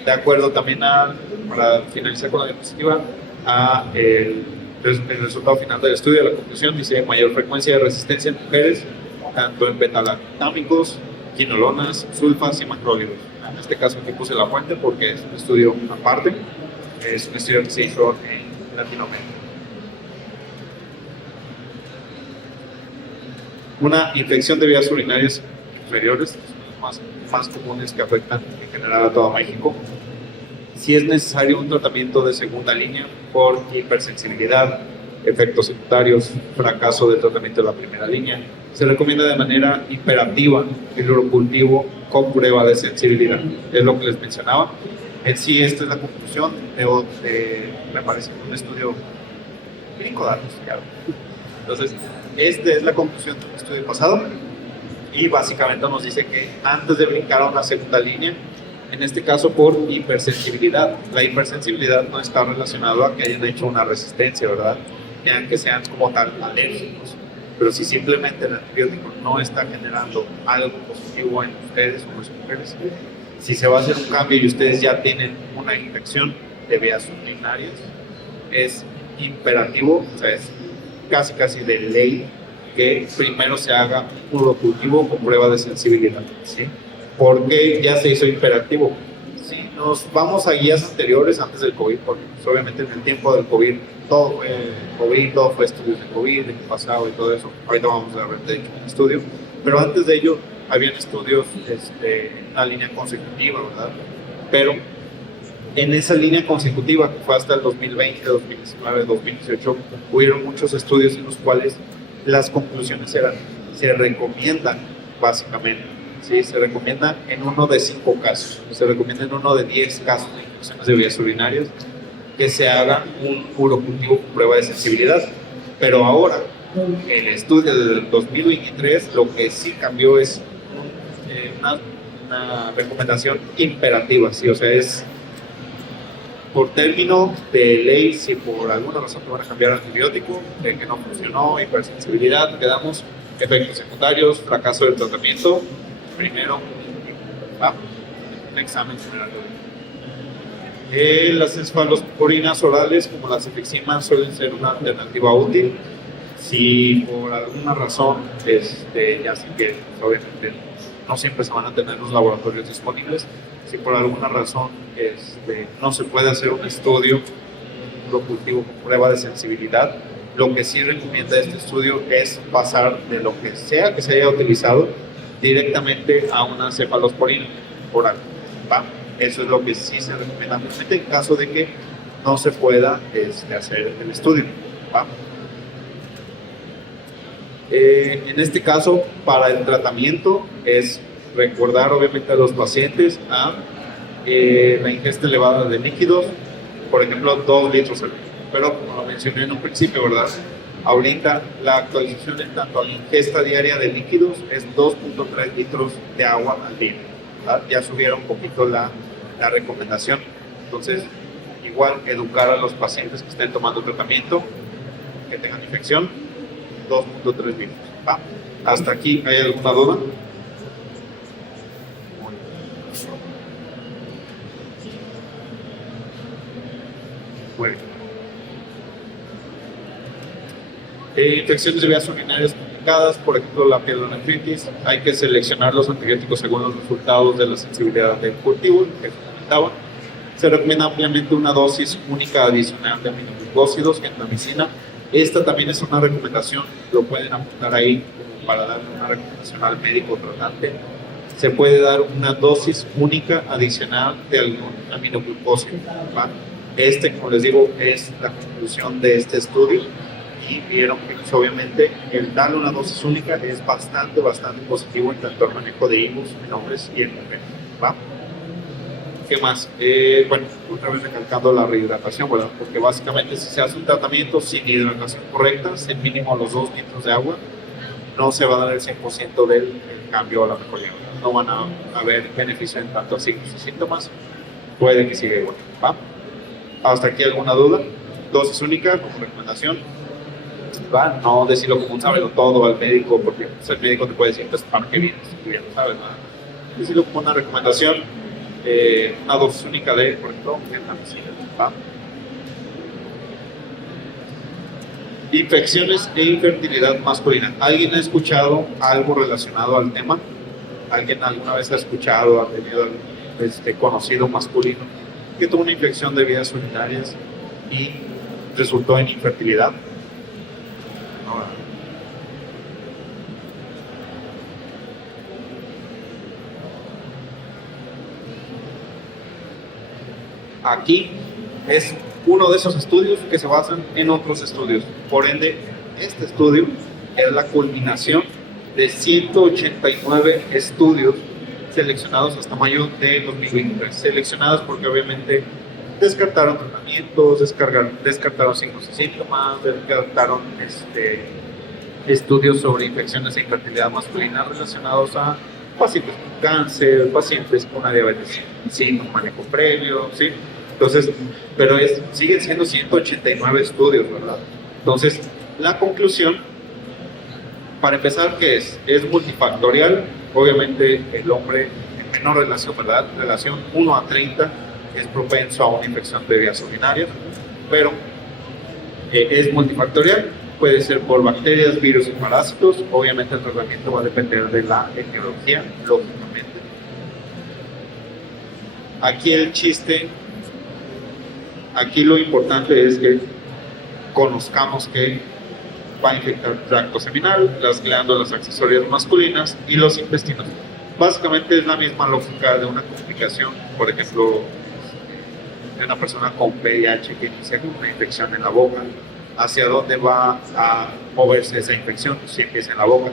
de acuerdo también para finalizar con la diapositiva, el resultado final del estudio, la conclusión dice mayor frecuencia de resistencia en mujeres, tanto en betalactámicos, quinolonas, sulfas y macrólidos. En este caso aquí puse la fuente porque es un estudio aparte, es un estudio que se hizo en Latinoamérica. Una infección de vías urinarias inferiores, más comunes que afectan en general a todo México. Si es necesario un tratamiento de segunda línea por hipersensibilidad, efectos secundarios, fracaso del tratamiento de la primera línea, se recomienda de manera imperativa el urocultivo con prueba de sensibilidad. Es lo que les mencionaba. En sí, esta es la conclusión me parece, un estudio clínico diagnosticado. Entonces, esta es la conclusión del estudio pasado y básicamente nos dice que antes de brincar a una segunda línea, en este caso por hipersensibilidad. La hipersensibilidad no está relacionada a que hayan hecho una resistencia, ¿verdad? Ni a que sean como tal alérgicos. Pero si simplemente el antibiótico no está generando algo positivo en ustedes o en sus mujeres, si se va a hacer un cambio y ustedes ya tienen una infección de vías urinarias, es imperativo, o sea, es casi de ley que primero se haga un urocultivo con prueba de sensibilidad, ¿sí? Porque ya se hizo imperativo. Si nos vamos a guías anteriores antes del COVID, porque pues, obviamente en el tiempo del COVID todo fue estudios de COVID, de qué pasaba y todo eso. Ahorita vamos a ver de hecho un estudio, pero antes de ello habían estudios en una línea consecutiva, ¿verdad? Pero en esa línea consecutiva, que fue hasta el 2020, 2019, 2018, hubieron muchos estudios en los cuales las conclusiones eran, se recomiendan básicamente, ¿sí? Se recomienda en uno de 5 casos, se recomienda en uno de 10 casos de infecciones de vías urinarias que se haga un urocultivo con prueba de sensibilidad. Pero ahora, el estudio del 2023, lo que sí cambió es una recomendación imperativa, ¿sí? O sea, es por término de ley, si por alguna razón te van a cambiar antibiótico, de que no funcionó, hipersensibilidad, quedamos, efectos secundarios, fracaso del tratamiento, primero, un examen general. Las cefalosporinas orales, como las efeximas, suelen ser una alternativa útil. Si por alguna razón, ya sé que obviamente no siempre se van a tener los laboratorios disponibles, si por alguna razón no se puede hacer un estudio urocultivo con prueba de sensibilidad, lo que sí recomienda este estudio es pasar de lo que sea que se haya utilizado directamente a una cefalosporina oral, ¿va? Eso es lo que sí se recomienda en caso de que no se pueda hacer el estudio, ¿va? En este caso, para el tratamiento es recordar obviamente a los pacientes a la ingesta elevada de líquidos, por ejemplo 2 litros al día. Pero como lo mencioné en un principio, ¿verdad? Ahorita la actualización en tanto a la ingesta diaria de líquidos es 2.3 litros de agua al día, ¿verdad? Ya subieron un poquito la recomendación. Entonces, igual educar a los pacientes que estén tomando tratamiento, que tengan infección, 2.3 litros. ¿Va? ¿Hasta aquí hay alguna duda? Bueno. Infecciones de vías urinarias complicadas, por ejemplo la pielonefritis, hay que seleccionar los antibióticos según los resultados de la sensibilidad del cultivo, que comentaba. Se recomienda ampliamente una dosis única adicional de aminoglucósidos, gentamicina. Esta también es una recomendación, lo pueden apuntar ahí para darle una recomendación al médico tratante. Se puede dar una dosis única adicional de algún aminoglucósido, ¿va? Como les digo, es la conclusión de este estudio y vieron que pues, obviamente el darle una dosis única es bastante positivo en tanto al manejo de higos en hombres y en mujeres, ¿va? ¿Qué más? Bueno, otra vez recalcando la rehidratación, ¿verdad? Porque básicamente si se hace un tratamiento sin hidratación correcta, sin mínimo los 2 litros de agua, no se va a dar el 100% del cambio a la mejoría. No van a haber beneficio en tanto a signos y síntomas, puede que siga igual, ¿va? ¿Hasta aquí alguna duda? Dosis única como recomendación, ¿va? No decirlo como un sábelo todo al médico, porque pues, el médico te puede decir, pues, ¿para qué vienes? Tú ya no sabes, ¿verdad? Decirlo como una recomendación, una dosis única de, por ejemplo, gentamicina, ¿va? Infecciones e infertilidad masculina. ¿Alguien ha escuchado algo relacionado al tema? ¿Alguien alguna vez ha escuchado, ha tenido conocido masculino que tuvo una infección de vías urinarias y resultó en infertilidad? No. Aquí es uno de esos estudios que se basan en otros estudios. Por ende, este estudio es la culminación de 189 estudios seleccionados hasta mayo de 2023. Seleccionados porque obviamente descartaron tratamientos, descartaron signos y síntomas, descartaron estudios sobre infecciones e infertilidad masculina relacionados a pacientes con cáncer, pacientes con una diabetes sin un manejo previo, ¿sí? Entonces, pero siguen siendo 189 estudios, ¿verdad? Entonces, la conclusión, para empezar, ¿qué es? Es multifactorial. Obviamente, el hombre en menor relación, ¿verdad? Relación 1 a 30 es propenso a una infección de vías urinarias, pero es multifactorial. Puede ser por bacterias, virus y parásitos. Obviamente, el tratamiento va a depender de la etiología, lógicamente. Aquí el chiste, aquí lo importante es que conozcamos que va a infectar el tracto seminal, las glándulas accesorias masculinas y los intestinos. Básicamente es la misma lógica de una complicación, por ejemplo, de una persona con VIH que inicia con una infección en la boca. ¿Hacia dónde va a moverse esa infección? Si empieza en la boca,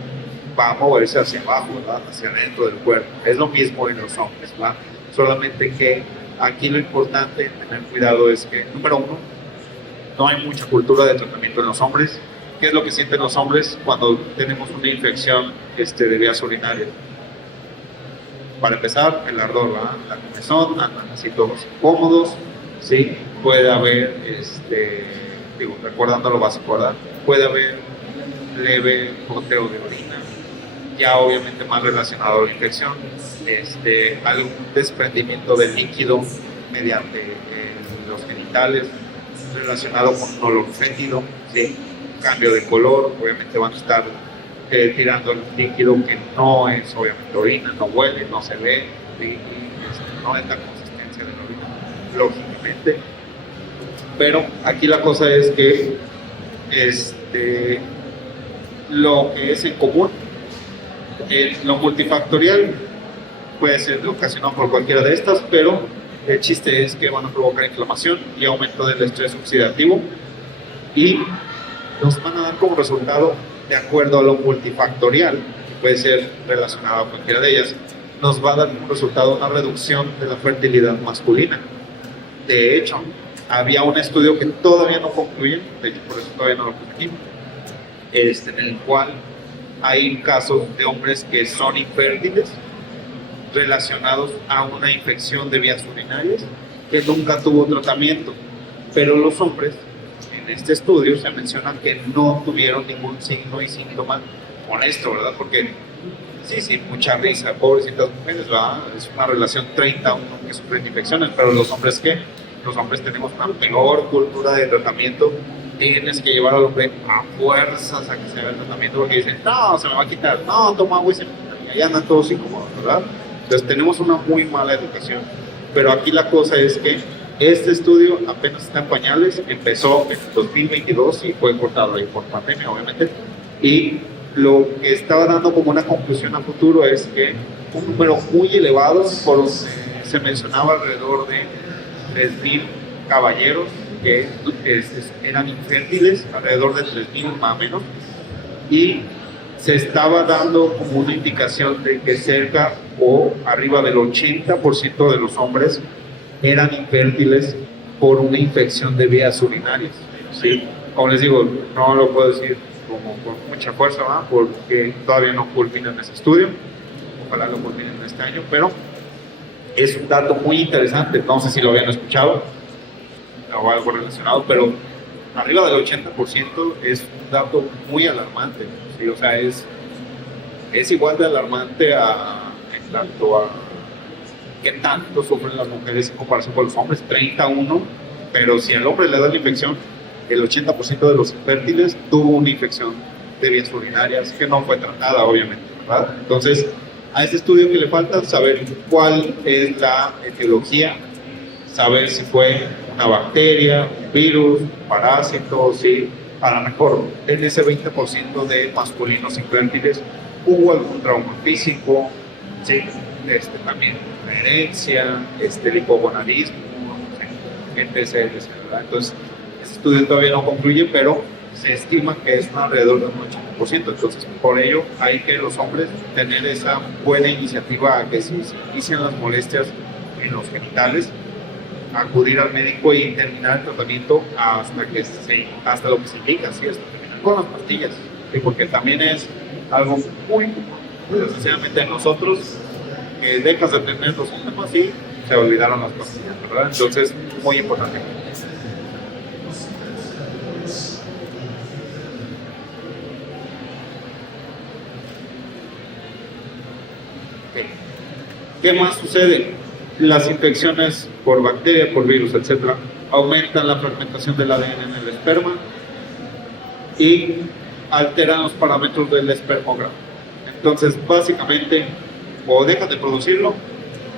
va a moverse hacia abajo, ¿verdad? Hacia adentro del cuerpo. Es lo mismo en los hombres, ¿verdad? Solamente que aquí lo importante en tener cuidado es que, número uno, no hay mucha cultura de tratamiento en los hombres. ¿Qué es lo que sienten los hombres cuando tenemos una infección de vías urinarias? Para empezar, el ardor, ¿verdad? La comezón, andan así todos incómodos, ¿sí? Puede haber, recordando lo básico, ¿verdad? Puede haber leve goteo de orina, ya obviamente más relacionado a la infección, algún desprendimiento de líquido mediante los genitales, relacionado con un olor fétido, ¿sí? Cambio de color, obviamente van a estar tirando el líquido que no es obviamente orina, no huele, no se ve, ¿sí? No es la consistencia de la orina, lógicamente. Pero aquí la cosa es que lo que es en común, lo multifactorial puede ser ocasionado por cualquiera de estas, pero el chiste es que van a provocar inflamación y aumento del estrés oxidativo y nos van a dar como resultado, de acuerdo a lo multifactorial, que puede ser relacionado a cualquiera de ellas, nos va a dar como resultado una reducción de la fertilidad masculina. De hecho, había un estudio que todavía no concluye, de hecho por eso todavía no lo puse aquí, en el cual hay casos de hombres que son infértiles relacionados a una infección de vías urinarias que nunca tuvo tratamiento, pero los hombres en este estudio se menciona que no tuvieron ningún signo y síntoma con esto, ¿verdad? Porque sí, mucha risa, pobrecitas mujeres, ¿verdad? Es una relación 30-1 que sufren infecciones, pero los hombres, ¿qué? Los hombres tenemos una peor cultura de tratamiento. Tienes que llevar al hombre a fuerzas a que se haga el tratamiento porque dicen, no, se me va a quitar, no, toma agua y se me quita. Y ahí andan todos incómodos, ¿verdad? Entonces tenemos una muy mala educación. Pero aquí la cosa es que este estudio apenas está en pañales, empezó en 2022 y fue cortado ahí por pandemia, obviamente. Y lo que estaba dando como una conclusión a futuro es que un número muy elevado, se mencionaba alrededor de 3,000 caballeros que eran infértiles, alrededor de 3,000 más o menos, y se estaba dando como una indicación de que cerca o arriba del 80% de los hombres eran infértiles por una infección de vías urinarias, ¿sí? Como les digo, no lo puedo decir como con mucha fuerza, ¿verdad? Porque todavía no culminan ese estudio, ojalá lo culminen este año, pero es un dato muy interesante, no sé si lo habían escuchado o algo relacionado, pero arriba del 80% es un dato muy alarmante, ¿sí? O sea, es igual de alarmante en cuanto a qué tanto sufren las mujeres en comparación con los hombres, 30-1, pero si al hombre le da la infección, el 80% de los infértiles tuvo una infección de vías urinarias que no fue tratada, obviamente, ¿verdad? Entonces, a este estudio que le falta saber cuál es la etiología, saber si fue una bacteria, un virus, un parásito, ¿sí? A lo mejor en ese 20% de masculinos infértiles hubo algún trauma físico, ¿sí? También la herencia, el hipogonadismo, NTCLs, ¿verdad? Entonces, este estudio todavía no concluye, pero se estima que es alrededor de un 80%. Entonces, por ello, hay que los hombres tener esa buena iniciativa a que si se inician las molestias en los genitales, acudir al médico y terminar el tratamiento hasta lo que se indica, ¿sí? Hasta terminar con las pastillas, ¿sí? Porque también es algo muy desgraciadamente en nosotros, que dejas de tener los síntomas y se olvidaron las pastillas, ¿verdad? Entonces, muy importante. ¿Qué más sucede? Las infecciones por bacteria, por virus, etc., aumentan la fragmentación del ADN en el esperma y alteran los parámetros del espermograma. Entonces, básicamente, o dejan de producirlo,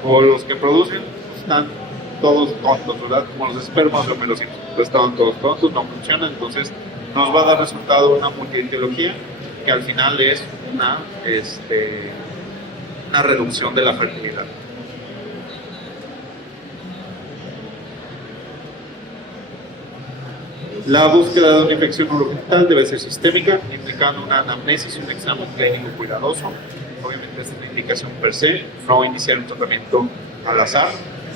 o los que producen están todos tontos, ¿verdad? Como los espermas o melocitos. Estaban todos tontos, no funcionan, entonces nos va a dar resultado una multietiología que al final es una reducción de la fertilidad. La búsqueda de una infección urogenital debe ser sistémica, implicando una anamnesis y un examen clínico cuidadoso. Obviamente esta es una indicación per se, no iniciar un tratamiento al azar,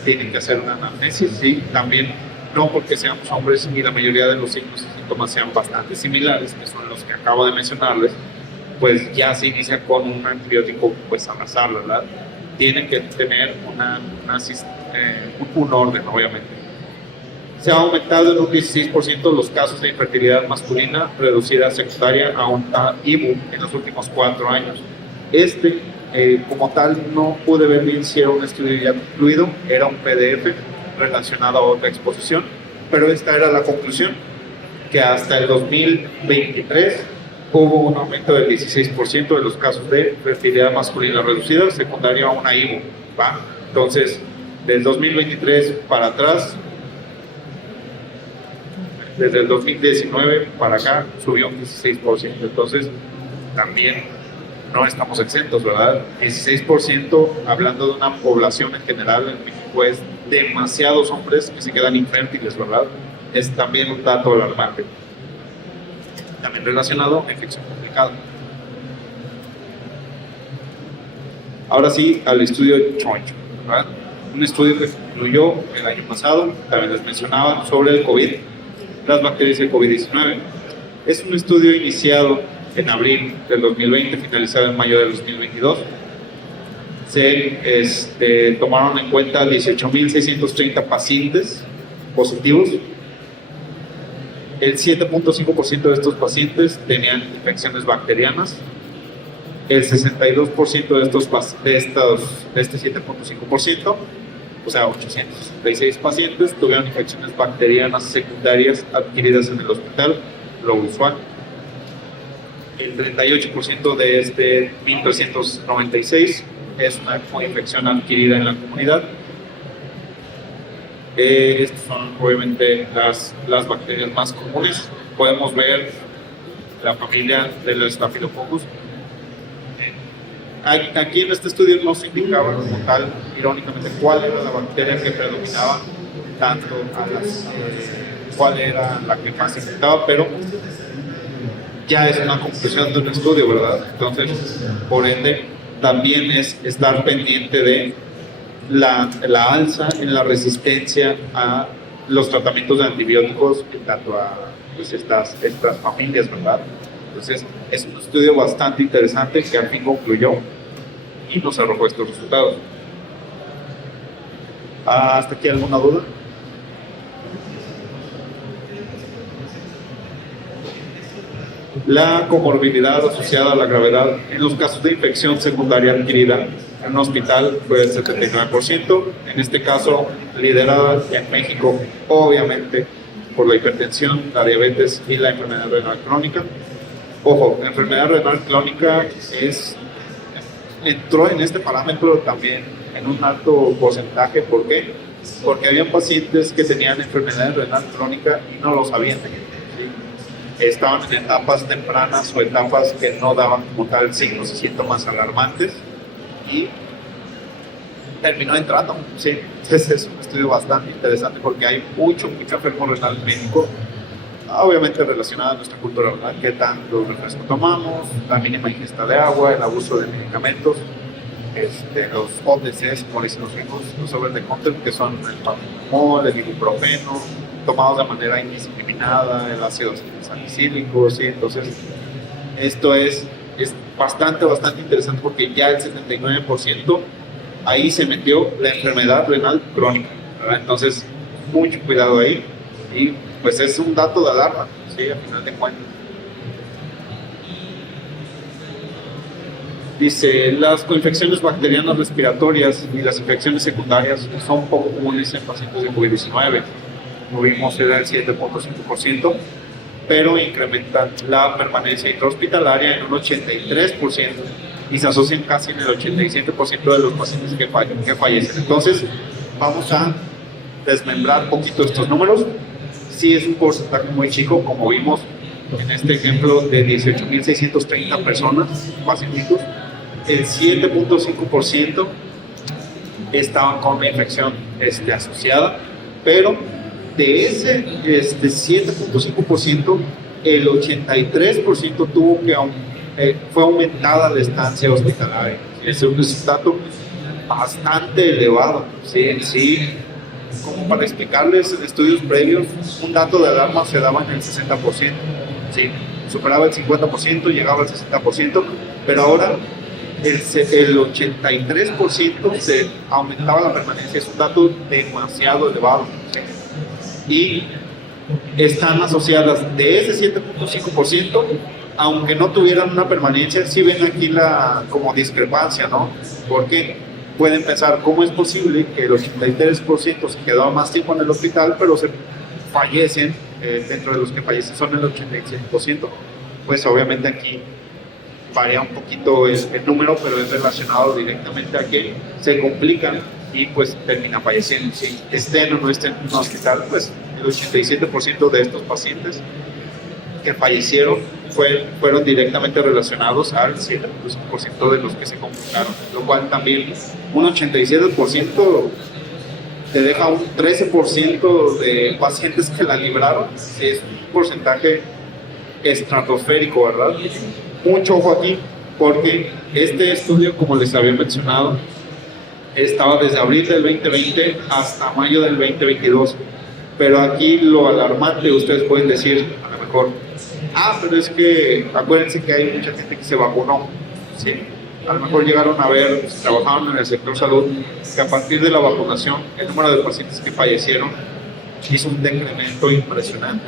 tienen que hacer una anamnesis y también no porque seamos hombres y la mayoría de los signos y síntomas sean bastante similares, que son los que acabo de mencionarles, pues ya se inicia con un antibiótico pues al azar, ¿verdad? Tienen que tener un orden, obviamente. Se ha aumentado en un 16% los casos de infertilidad masculina reducida secundaria a un IBU en los últimos 4 años. Como tal, no pude ver bien si era un estudio ya concluido, era un PDF relacionado a otra exposición, pero esta era la conclusión, que hasta el 2023 hubo un aumento del 16% de los casos de fertilidad masculina reducida secundaria a una IBU, ¿va? Entonces, del 2023 para atrás, desde el 2019 para acá subió un 16%, entonces también no estamos exentos, ¿verdad? 16%, hablando de una población en general en México, es demasiados hombres que se quedan infértiles, ¿verdad? Es también un dato alarmante. También relacionado a infección complicada. Ahora sí, al estudio de Choncho, ¿verdad? Un estudio que concluyó el año pasado, también les mencionaba, sobre el COVID, las bacterias del COVID-19. Es un estudio iniciado en abril del 2020, finalizado en mayo del 2022. Se tomaron en cuenta 18.630 pacientes positivos. El 7.5% de estos pacientes tenían infecciones bacterianas. El 62% de este 7.5%, o sea, 866 pacientes, tuvieron infecciones bacterianas secundarias adquiridas en el hospital, lo usual. El 38% de este 1.396 es una infección adquirida en la comunidad. Estas son obviamente las bacterias más comunes. Podemos ver la familia de los Staphylococcus. Aquí en este estudio no se indicaba como tal, irónicamente, cuál era la bacteria que predominaba, tanto cuál era la que más infectaba, pero ya es una conclusión de un estudio, ¿verdad? Entonces, por ende, también es estar pendiente de la alza en la resistencia a los tratamientos de antibióticos en tanto a pues, estas familias, ¿verdad? Entonces, es un estudio bastante interesante que al fin concluyó y nos arrojó estos resultados. ¿Hasta aquí alguna duda? La comorbilidad asociada a la gravedad en los casos de infección secundaria adquirida en un hospital fue del 79%. En este caso, liderada en México, obviamente, por la hipertensión, la diabetes y la enfermedad renal crónica. Ojo, la enfermedad renal crónica entró en este parámetro también en un alto porcentaje. ¿Por qué? Porque había pacientes que tenían enfermedad renal crónica y no lo sabían. ¿Sí? Estaban en etapas tempranas o etapas que no daban como tal signos y síntomas alarmantes y terminó entrando, sí. Entonces es un estudio bastante interesante porque hay mucho enfermo renal médico, obviamente relacionado a nuestra cultura, ¿verdad? Qué tanto refresco tomamos, la mínima ingesta de agua, el abuso de medicamentos, los OTCs, como dicen los gringos, los over the counter, que son el paracetamol, el ibuprofeno, tomados de manera indiscriminada, el ácido salicílico, ¿sí? Entonces, esto es bastante interesante porque ya el 79% ahí se metió la enfermedad renal crónica, ¿verdad? Entonces, mucho cuidado ahí y pues es un dato de alarma, ¿sí? Al final de cuentas. Dice, las coinfecciones bacterianas respiratorias y las infecciones secundarias son poco comunes en pacientes de COVID-19. Como vimos, era el 7.5%, pero incrementan la permanencia intrahospitalaria en un 83% y se asocian casi en el 87% de los pacientes que fallecen. Entonces, vamos a desmembrar un poquito estos números. Sí es un porcentaje muy chico, como vimos en este ejemplo de 18.630 personas pacientes. El 7.5% estaban con una infección asociada, pero de ese 7.5%, el 83% tuvo que fue aumentada la estancia hospitalaria. Es un dato bastante elevado. Sí, como para explicarles en estudios previos, un dato de alarma se daba en el 60%. Sí, superaba el 50%, llegaba al 60%, pero ahora el 83% se aumentaba la permanencia. Es un dato demasiado elevado. ¿Sí? Y están asociadas de ese 7.5%, aunque no tuvieran una permanencia. Sí ven aquí la como discrepancia, ¿no? Porque pueden pensar, ¿cómo es posible que el 83% se quedó más tiempo en el hospital, pero se fallecen, dentro de los que fallecen son el 87%? Pues obviamente aquí varía un poquito el número, pero es relacionado directamente a que se complican y pues termina falleciendo. Si estén o no estén en un hospital, pues el 87% de estos pacientes que fallecieron fueron directamente relacionados al 7% de los que se complicaron, lo cual también un 87% te deja un 13% de pacientes que la libraron. Es un porcentaje estratosférico, ¿verdad? Mucho ojo aquí, porque este estudio, como les había mencionado, estaba desde abril del 2020 hasta mayo del 2022. Pero aquí lo alarmante, ustedes pueden decir, a lo mejor, pero es que acuérdense que hay mucha gente que se vacunó. ¿Sí? A lo mejor llegaron a ver, trabajaron en el sector salud, que a partir de la vacunación, el número de pacientes que fallecieron hizo un decremento impresionante.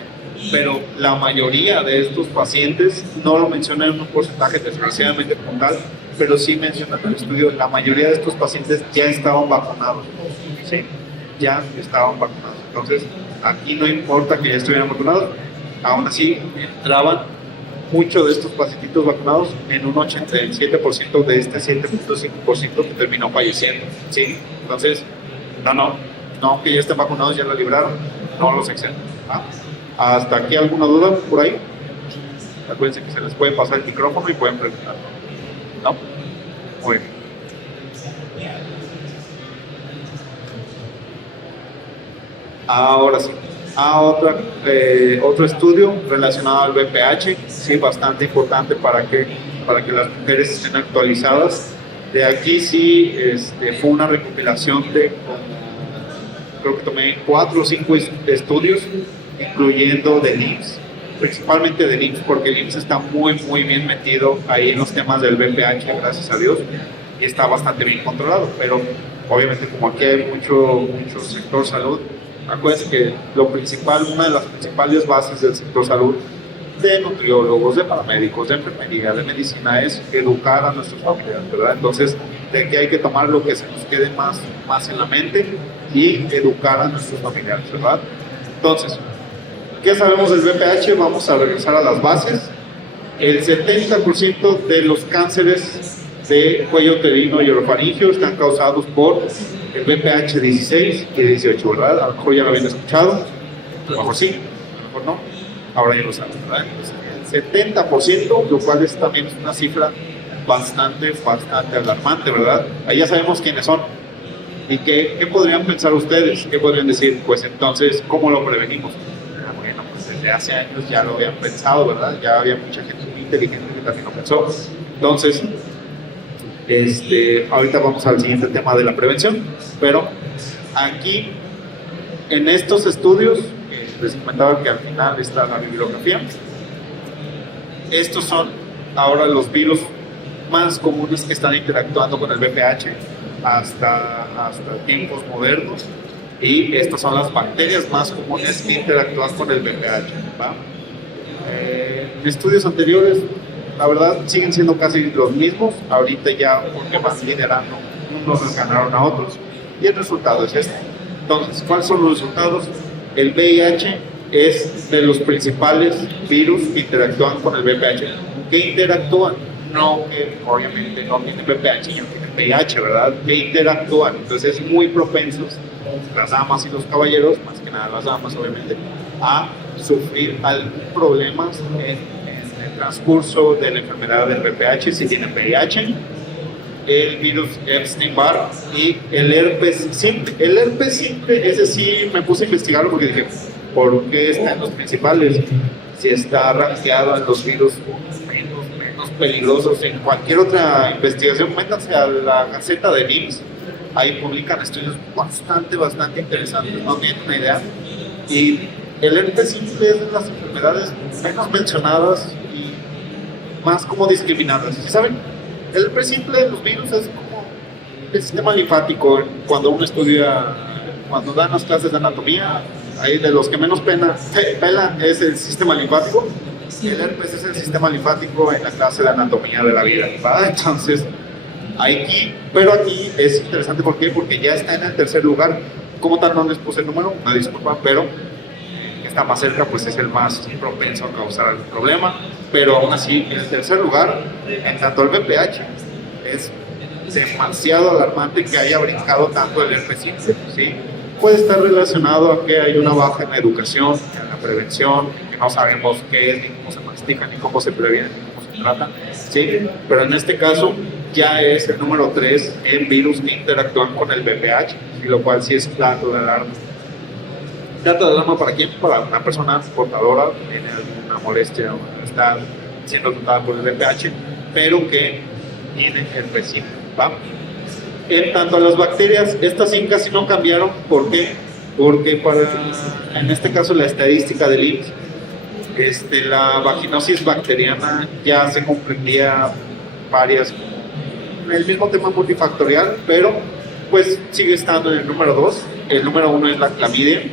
Pero la mayoría de estos pacientes, no lo mencionan en un porcentaje desgraciadamente como tal, pero sí mencionan en el estudio, la mayoría de estos pacientes ya estaban vacunados. ¿Sí? Ya estaban vacunados. Entonces, aquí no importa que ya estuvieran vacunados, aún así entraban muchos de estos pacientitos vacunados en un 87% de este 7.5% que terminó falleciendo. ¿Sí? Entonces, no, que ya estén vacunados, ya lo libraron, no los exentan. ¿Hasta aquí alguna duda por ahí? Acuérdense que se les puede pasar el micrófono y pueden preguntar. ¿No? Muy bien. Ahora sí. Otro estudio relacionado al VPH, sí, bastante importante para que las mujeres estén actualizadas. De aquí sí fue una recopilación de, creo que tomé 4 o 5 estudios, incluyendo del IMSS, principalmente del IMSS, porque el IMSS está muy bien metido ahí en los temas del VPH, gracias a Dios, y está bastante bien controlado. Pero obviamente, como aquí hay mucho sector salud, acuérdense que una de las principales bases del sector salud, de nutriólogos, de paramédicos, de enfermería, de medicina, es educar a nuestros familiares, ¿verdad? Entonces, de que hay que tomar lo que se nos quede más en la mente y educar a nuestros familiares, ¿verdad? Entonces, ¿qué sabemos del VPH? Vamos a regresar a las bases. El 70% de los cánceres de cuello uterino y orofaringio están causados por el VPH 16 y 18, ¿verdad? A lo mejor ya lo habían escuchado, a lo mejor sí, a lo mejor no, ahora ya lo saben, ¿verdad? Entonces, el 70%, lo cual también es una cifra bastante alarmante, ¿verdad? Ahí ya sabemos quiénes son. ¿Y qué podrían pensar ustedes? ¿Qué podrían decir? Pues entonces, ¿cómo lo prevenimos? Bueno, pues desde hace años ya lo habían pensado, ¿verdad? Ya había mucha gente muy inteligente que también lo pensó. Entonces, ahorita vamos al siguiente tema de la prevención, pero aquí, en estos estudios, les comentaba que al final está la bibliografía. Estos son ahora los virus más comunes que están interactuando con el VPH hasta tiempos modernos, y estas son las bacterias más comunes que interactúan con el VPH, ¿va? En estudios anteriores, la verdad, siguen siendo casi los mismos. Ahorita ya, porque van liderando, unos les ganaron a otros, y el resultado es este. Entonces, ¿cuáles son los resultados? El VIH es de los principales virus que interactúan con el VPH. ¿Qué interactúan? No, que obviamente no tienen VPH, no tienen VIH, ¿verdad? Que interactúan. Entonces, es muy propensos las damas y los caballeros, más que nada las damas, obviamente, a sufrir algún problema en el transcurso de la enfermedad del VPH, si tienen VIH, el virus Epstein-Barr y el herpes simple. El herpes simple, ese sí me puse a investigarlo porque dije, ¿por qué está en los principales? Si está rankeado en los virus menos peligrosos. En cualquier otra investigación, métanse a la Gaceta de IMSS, ahí publican estudios bastante interesantes, no tienen una idea. Y el herpes simple es de las enfermedades menos mencionadas y más como discriminadas. ¿Saben? El herpes simple de los virus es como el sistema linfático. Cuando uno estudia, cuando dan las clases de anatomía, ahí de los que menos pela es el sistema linfático. El herpes es el sistema linfático en la clase de anatomía de la vida, ¿va? Entonces, pero aquí es interesante. ¿Por qué? Porque ya está en el tercer lugar. Como tal, no les puse el número, una disculpa, pero que está más cerca, pues es el más propenso a causar algún problema. Pero aún así, en el tercer lugar, en tanto el VPH, es demasiado alarmante que haya brincado tanto el herpes simple, ¿sí? Puede estar relacionado a que hay una baja en la educación, en la prevención, que no sabemos qué es, ni cómo se mastica, ni cómo se previene, ni cómo se trata, ¿sí? Pero en este caso ya es el número 3 en virus que interactúan con el VPH, y lo cual sí es un dato de alarma. ¿Dato de alarma para quién? Para una persona portadora, tiene alguna molestia o está siendo tratada por el VPH, pero que tiene herpes simple, ¿va? En tanto a las bacterias, estas sí casi no cambiaron. ¿Por qué? Porque en este caso la estadística del IMSS, la vaginosis bacteriana ya se comprendía varias, el mismo tema multifactorial, pero pues sigue estando en el número 2. El número 1 es la clamidia,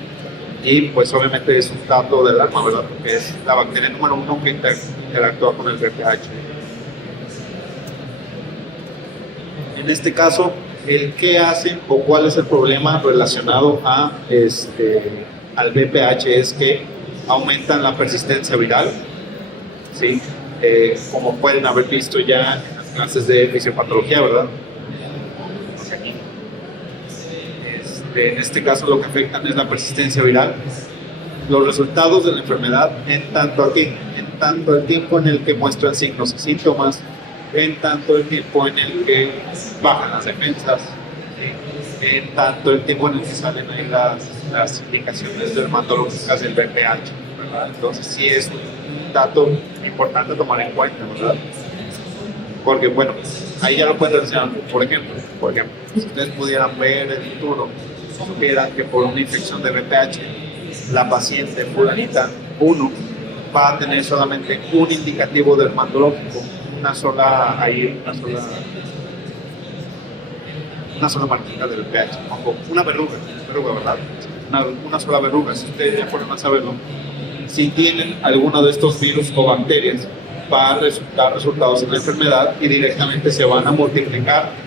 y pues obviamente es un dato de alarma, ¿verdad? Porque es la bacteria número 1 que interactúa con el VPH. En este caso, el qué hace o cuál es el problema relacionado al VPH es que aumentan la persistencia viral, ¿sí? Como pueden haber visto ya en las clases de fisiopatología, ¿verdad? En este caso lo que afectan es la persistencia viral, los resultados de la enfermedad en tanto el tiempo en el que muestran signos y síntomas, en tanto el tiempo en el que bajan las defensas, en tanto el tiempo en el que salen ahí las indicaciones dermatológicas del VPH, ¿verdad? Entonces sí es un dato importante tomar en cuenta, ¿verdad? Porque bueno, ahí ya lo pueden relacionar. Por ejemplo, si ustedes pudieran ver en el futuro, supieran que por una infección de VPH, la paciente fulanita 1 va a tener solamente un indicativo dermatológico, una sola marquita del VPH, una verruga, ¿verdad? Una sola verruga. Si ustedes ya fueron a saberlo, si tienen alguno de estos virus o bacterias, va a resultar resultados en la enfermedad y directamente se van a multiplicar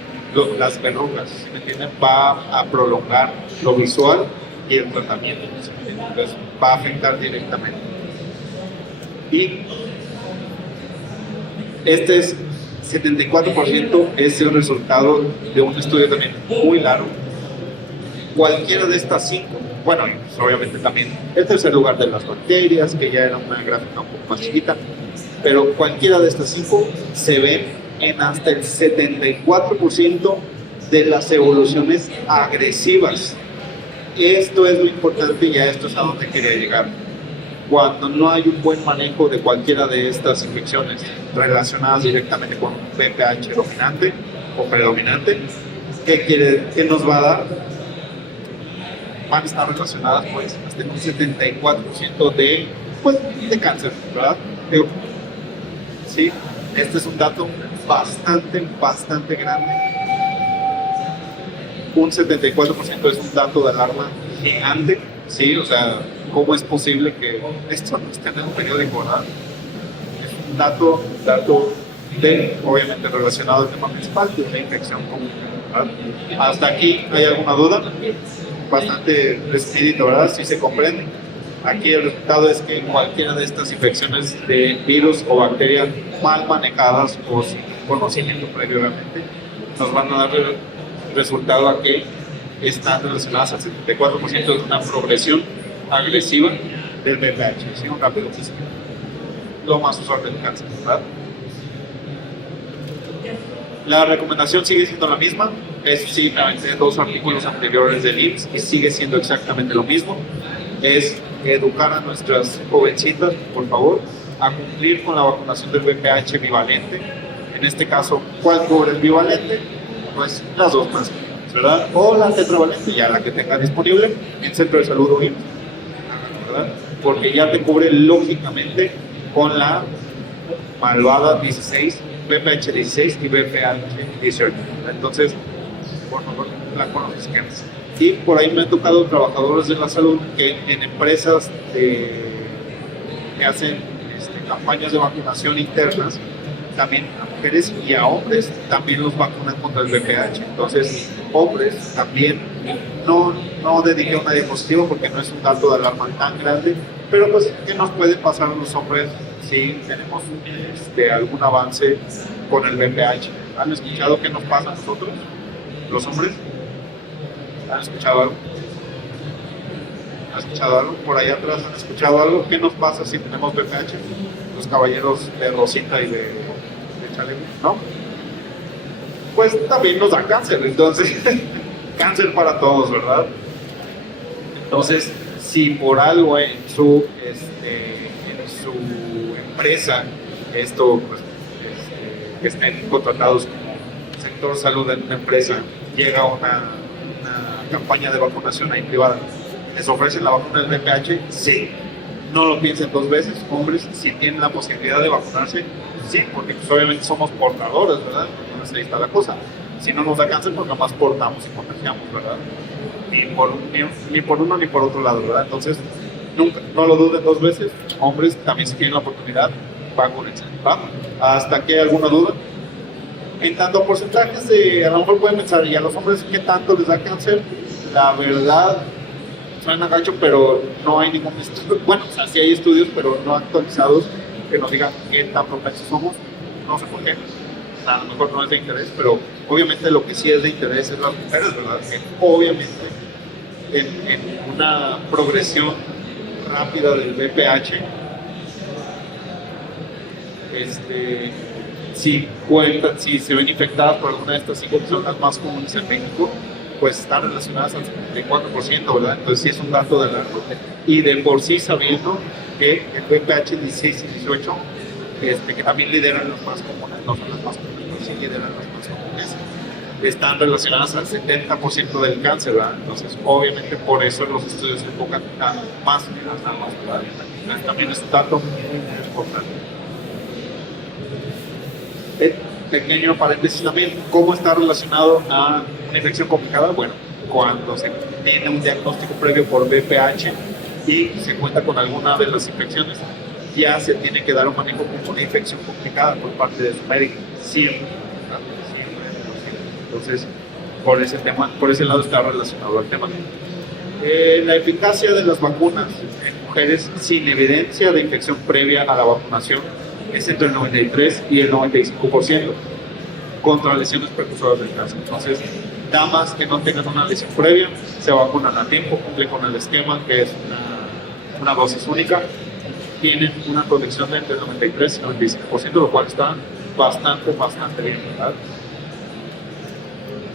las verrugas, ¿sí me entienden? Va a prolongar lo visual y el tratamiento, ¿sí me entienden? Entonces va a afectar directamente. Y este es 74% es el resultado de un estudio también muy largo. Cualquiera de estas 5, bueno, pues obviamente también el tercer lugar de las bacterias, que ya era una gráfica un poco más chiquita, pero cualquiera de estas 5 se ven en hasta el 74% de las evoluciones agresivas. Esto es lo importante y a esto es a donde quería llegar. Cuando no hay un buen manejo de cualquiera de estas infecciones relacionadas directamente con un VPH dominante o predominante, ¿qué nos va a dar? Van a estar relacionadas pues hasta un 74% de cáncer, ¿verdad? Sí, este es un dato bastante grande. Un 74% es un dato de alarma gigante, ¿sí? O sea, ¿cómo es posible que esto no esté en el periódico, verdad? Es un dato obviamente relacionado al tema principal de una infección común, ¿verdad? ¿Hasta aquí hay alguna duda? Bastante expedito, ¿verdad? Sí se comprende. Aquí el resultado es que cualquiera de estas infecciones de virus o bacterias mal manejadas o sin conocimiento previamente nos van a dar resultado a que están relacionadas al 74% de una progresión agresiva del VPH, ¿sí? Un rápido físico. Lo más usual del cáncer, ¿verdad? La recomendación sigue siendo la misma. Eso sí, me aventé 2 artículos anteriores del IMSS y sigue siendo exactamente lo mismo. Es educar a nuestras jovencitas, por favor, a cumplir con la vacunación del VPH bivalente. En este caso, ¿cuál cubre el bivalente? Pues las 2 más, ¿verdad? O la tetravalente, ya la que tenga disponible en Centro de Salud o IMSS, ¿verdad? Porque ya te cubre lógicamente con la malvada 16, VPH 16 y VPH 18. Entonces, por favor, cumplan con los esquemas. Y por ahí me han tocado trabajadores de la salud que en empresas que hacen campañas de vacunación internas, también a mujeres y a hombres también los vacunan contra el VPH. Entonces, hombres también, no dediqué una diapositiva porque no es un dato de alarma tan grande, pero pues, ¿qué nos puede pasar a los hombres si tenemos algún avance con el VPH? ¿Han escuchado qué nos pasa a nosotros, los hombres? ¿Han escuchado algo? ¿Han escuchado algo? Por ahí atrás, ¿han escuchado algo? ¿Qué nos pasa si tenemos VPH? Los caballeros de Rosita y de chaleco, ¿no? Pues también nos da cáncer, entonces, cáncer para todos, ¿verdad? Entonces, si por algo en su empresa, esto, pues, que estén contratados como sector salud en una empresa, llega una campaña de vacunación ahí privada, ¿les ofrecen la vacuna del VPH? Sí. No lo piensen 2 veces, hombres, si tienen la posibilidad de vacunarse, sí, porque pues, obviamente somos portadores, ¿verdad? Entonces ahí está la cosa. Si no nos da cáncer, pues nada más portamos y contagiamos, ¿verdad? Ni por uno ni por otro lado, ¿verdad? Entonces, nunca, no lo duden 2 veces. Hombres, también si tienen la oportunidad, vacúnense, ¿va? ¿Hasta aquí hay alguna duda? En tanto a porcentajes, a lo mejor pueden pensar, ¿y a los hombres qué tanto les da cáncer? La verdad, suena gacho, pero no hay ningún estudio. Bueno, o sea, sí hay estudios, pero no actualizados que nos digan qué tan propensos somos. No sé por qué. A lo mejor no es de interés, pero obviamente lo que sí es de interés es las mujeres, ¿verdad? Que obviamente en una progresión rápida del VPH, si se ven infectadas por alguna de estas 5 personas más comunes en México, pues están relacionadas al 74%, ¿verdad? Entonces sí es un dato de alarma. Y de por sí sabiendo que el VPH 16 y 18, que también lideran los más comunes, no son las más comunes, pero sí lideran los más comunes, están relacionadas al 70% del cáncer, ¿verdad? Entonces obviamente por eso los estudios se enfocan más en las armas, ¿verdad? Entonces, también es un dato muy importante. Pequeño paréntesis también, ¿cómo está relacionado a una infección complicada? Bueno, cuando se tiene un diagnóstico previo por VPH y se cuenta con alguna de las infecciones, ya se tiene que dar un manejo como una infección complicada por parte de su médico, siempre. Entonces, por ese lado está relacionado al tema. La eficacia de las vacunas en mujeres sin evidencia de infección previa a la vacunación es entre el 93 y el 95% contra lesiones precursoras del cáncer. Entonces, damas que no tengan una lesión previa se vacunan a tiempo, cumplen con el esquema que es una dosis única, tienen una protección de entre el 93 y el 95%, lo cual está bastante bien, ¿verdad?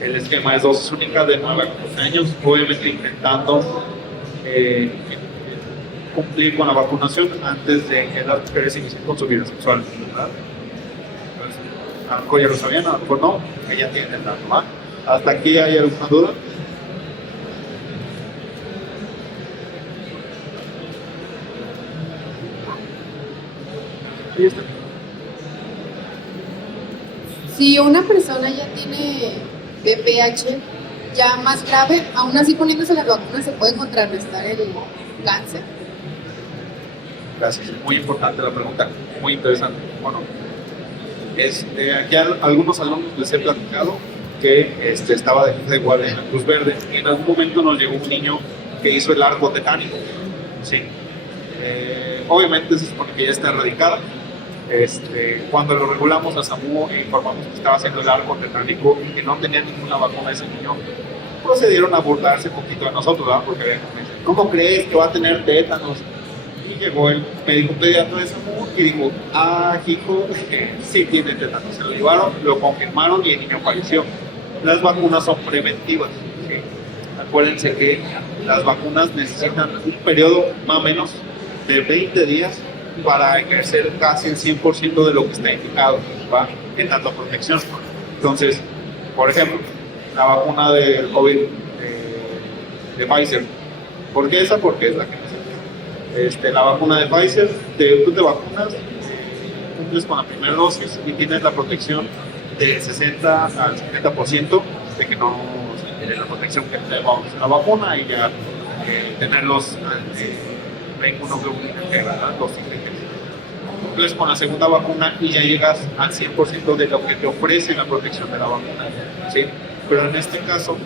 El esquema es dosis únicas de 9 a 14 años, obviamente intentando cumplir con la vacunación antes de que las mujeres inicien con su vida sexual, ¿verdad? Entonces, a lo mejor ya lo sabían, a lo mejor no, que ya tienen el dato, ¿va? ¿Hasta aquí hay alguna duda? Ahí está. Si una persona ya tiene VPH ya más grave, aún así poniéndose las vacunas se puede contrarrestar el cáncer. Gracias, muy importante la pregunta, muy interesante. Bueno, aquí a algunos alumnos les he platicado que estaba de guardia en la Cruz Verde y en algún momento nos llegó un niño que hizo el arco tetánico. Sí. Obviamente se supone que ya está erradicada. Cuando lo regulamos a SAMU e informamos que estaba haciendo el arco tetánico y que no tenía ninguna vacuna ese niño, procedieron a burlarse un poquito de nosotros, ¿verdad? Porque ¿cómo crees que va a tener tétanos? Y llegó el médico pediatra de SAMU y dijo, hijo, sí tiene tétanos. Se lo llevaron, lo confirmaron y el niño falleció. Las vacunas son preventivas. ¿Sí? Acuérdense que las vacunas necesitan un periodo más o menos de 20 días para ejercer casi el 100% de lo que está indicado, ¿va? En tanto a protección. Entonces, por ejemplo, la vacuna del COVID de Pfizer. ¿Por qué esa? Porque es la que necesita. La vacuna de Pfizer, tú te vacunas, cumples con la primera dosis y tienes la protección de 60 al 70% de que no de la protección que te vamos a la vacuna y ya tener los cumples con la segunda vacuna y ya llegas al 100% de lo que te ofrece la protección de la vacuna, ¿sí? Pero en este caso,